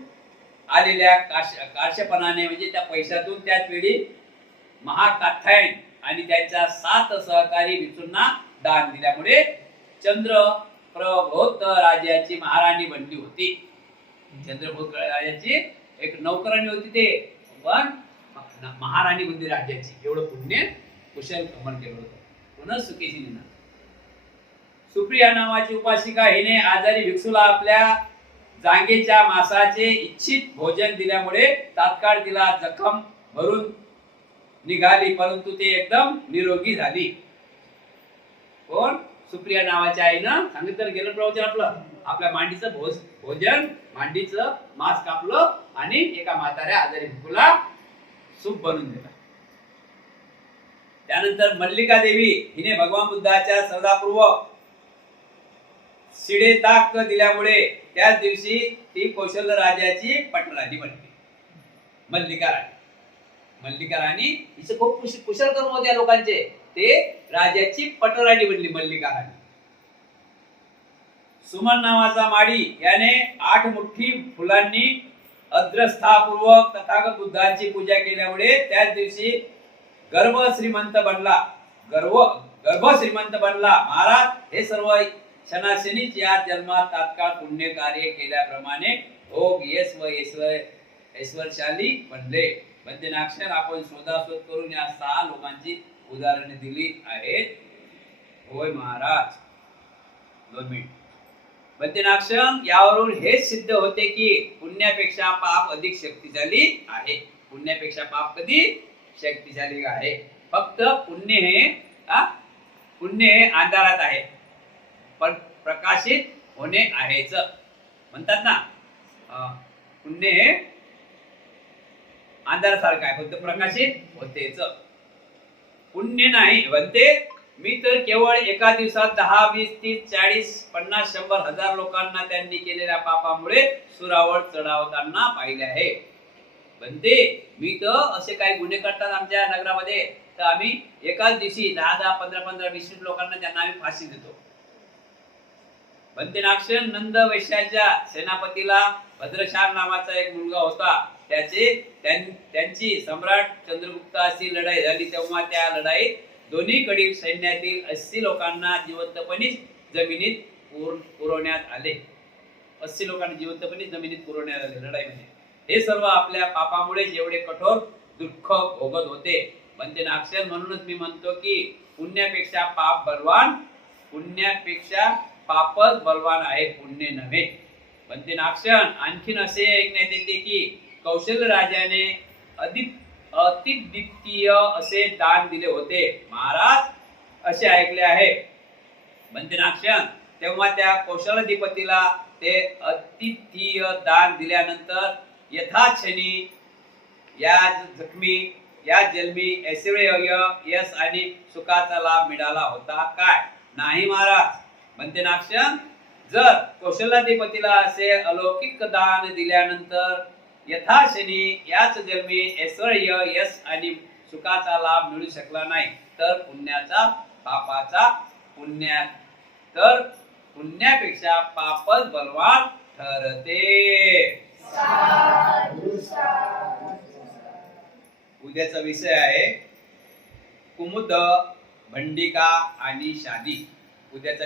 आलेल्या कार्शपणाने म्हणजे त्या पैशातून त्याच वेळी महाकात्यायन आणि त्यांच्या 7 सहकारी भिक्षूंना दान दिल्यामुळे चंद्रप्रभोत राजाची महाराणी बनली होती. चंद्रप्रभोत राजाची एक नौकराणी होती, ते पण महाराणी बनली राज्याची. एवढं पुण्य कुशल कमल केलं होतं. म्हणून सुकेशीने सुप्रिया नावाची उपासिका हिने आजारी भिक्षूला आपल्या जांगेच्या मांसाचे इच्छित भोजन दिल्यामुळे तात्काळ तिला जखम भरून निघाली, परंतु ते एकदम निरोगी झाली. कोण? सुप्रिया नावाच्या आईनं सांगितलं गेलं प्रवचन आपलं, आपल्या मांडीचं भोजन, मांडीचं मांस कापलं आणि एका म्हाताऱ्या आजारी भिक्षूला सूप बनवून दिला. त्यानंतर मल्लिका देवी हिने भगवान बुद्धाच्या सदापूर्वक शिडे ताक दिल्यामुळे त्याच दिवशी ती कौशल राजाची पटराणी बनली. मल्लिका राणी हिचे खूप कुशल कर्म होते लोकांचे, ते राजाची पटराणी बनली मल्लिका राणी. सुमन नावाचा माडी याने 8 मुठ्ठी फुलांनी अद्रस्थापूर्वक तथागत बुद्धांची पूजा केल्यामुळे त्याच दिवशी गर्भ श्रीमंत बनला. महाराज हे सर्व क्षणाक्षणीच या जन्मात तात्काळ पुण्य कार्य केल्याप्रमाणे भोग यश व ऐश्वर्यशाली बनले. बंदनाक्षर आपण शोधाशोध करून या 6 लोकांची उदाहरणे दिली आहेत. होय महाराज, 2 मिनिट. बंदनाक्षर यावरून हेच सिद्ध होते की पुण्यापेक्षा पाप अधिक शक्तिशाली आहे. पुण्यापेक्षा पाप कधी शक्तिशाली आहे. फक्त पुण्य हे अंधारात आहे, पण प्रकाशित होणे आहेच. म्हणतात ना, पुण्य हे अंधारासारखं आहे, फक्त प्रकाशित होतेच. पुण्य नाही म्हणते मी तर केवळ एका दिवसात 10, 20, 30, 40, 50, 100, 1000 लोकांना त्यांनी केलेल्या पापामुळे सुरावर चढावताना पाहिले आहे. म्हणते मी तर असे काही गुन्हे करतात आमच्या नगरामध्ये, तर आम्ही एकाच दिवशी 10, 15, 20 लोकांना त्यांना आम्ही फाशी देतो. बंदनाक्षर नंद वैश्याच्या सेनापतीला भद्रशाल नावाचा एक मुलगा होता. त्यांची सम्राट चंद्रगुप्ताशी लढाई झाली, तेव्हा त्या लढाईत दोन्हीकडील सैन्यातील 80 लोकांना जिवंतपणे जमिनीत पुरवण्यात आले. 80 लोकांना जिवंतपणे जमिनीत पुरवण्यात आले लढाईमध्ये. हे सर्व आपल्या पापामुळे एवढे कठोर दुःख भोगत होते. बंदनाक्षर म्हणूनच मी म्हणतो की पुण्यापेक्षा पापच बलवान आहे, पुण्य नव्हे. बंदनाक्षर आणखीन असे ऐकण्यात येते की कौशल राजाने अतिद्वितीय असे दान दिले होते. महाराज असे ऐकले आहे. बंदनाक्षर तेव्हा त्या कौशलाधिपतीला ते अतिथीय दान दिल्यानंतर यथाक्षणी या जन्मी ऐश्वर्य, यश आणि सुखाचा लाभ मिळाला होता काय? नाही महाराज. बंदनाक्षर जर कौशलाधिपतीला असे अलौकिक दान दिल्यानंतर यथाक्षणी याच जन्मी ऐश्वर्य, यश आणि सुखाचा लाभ मिळू शकला नाही, तर पुण्यापेक्षा पापच बलवान ठरते. उद्याचा विषय आहे कुमुद, भंडिका आणि शादी. उद्याचा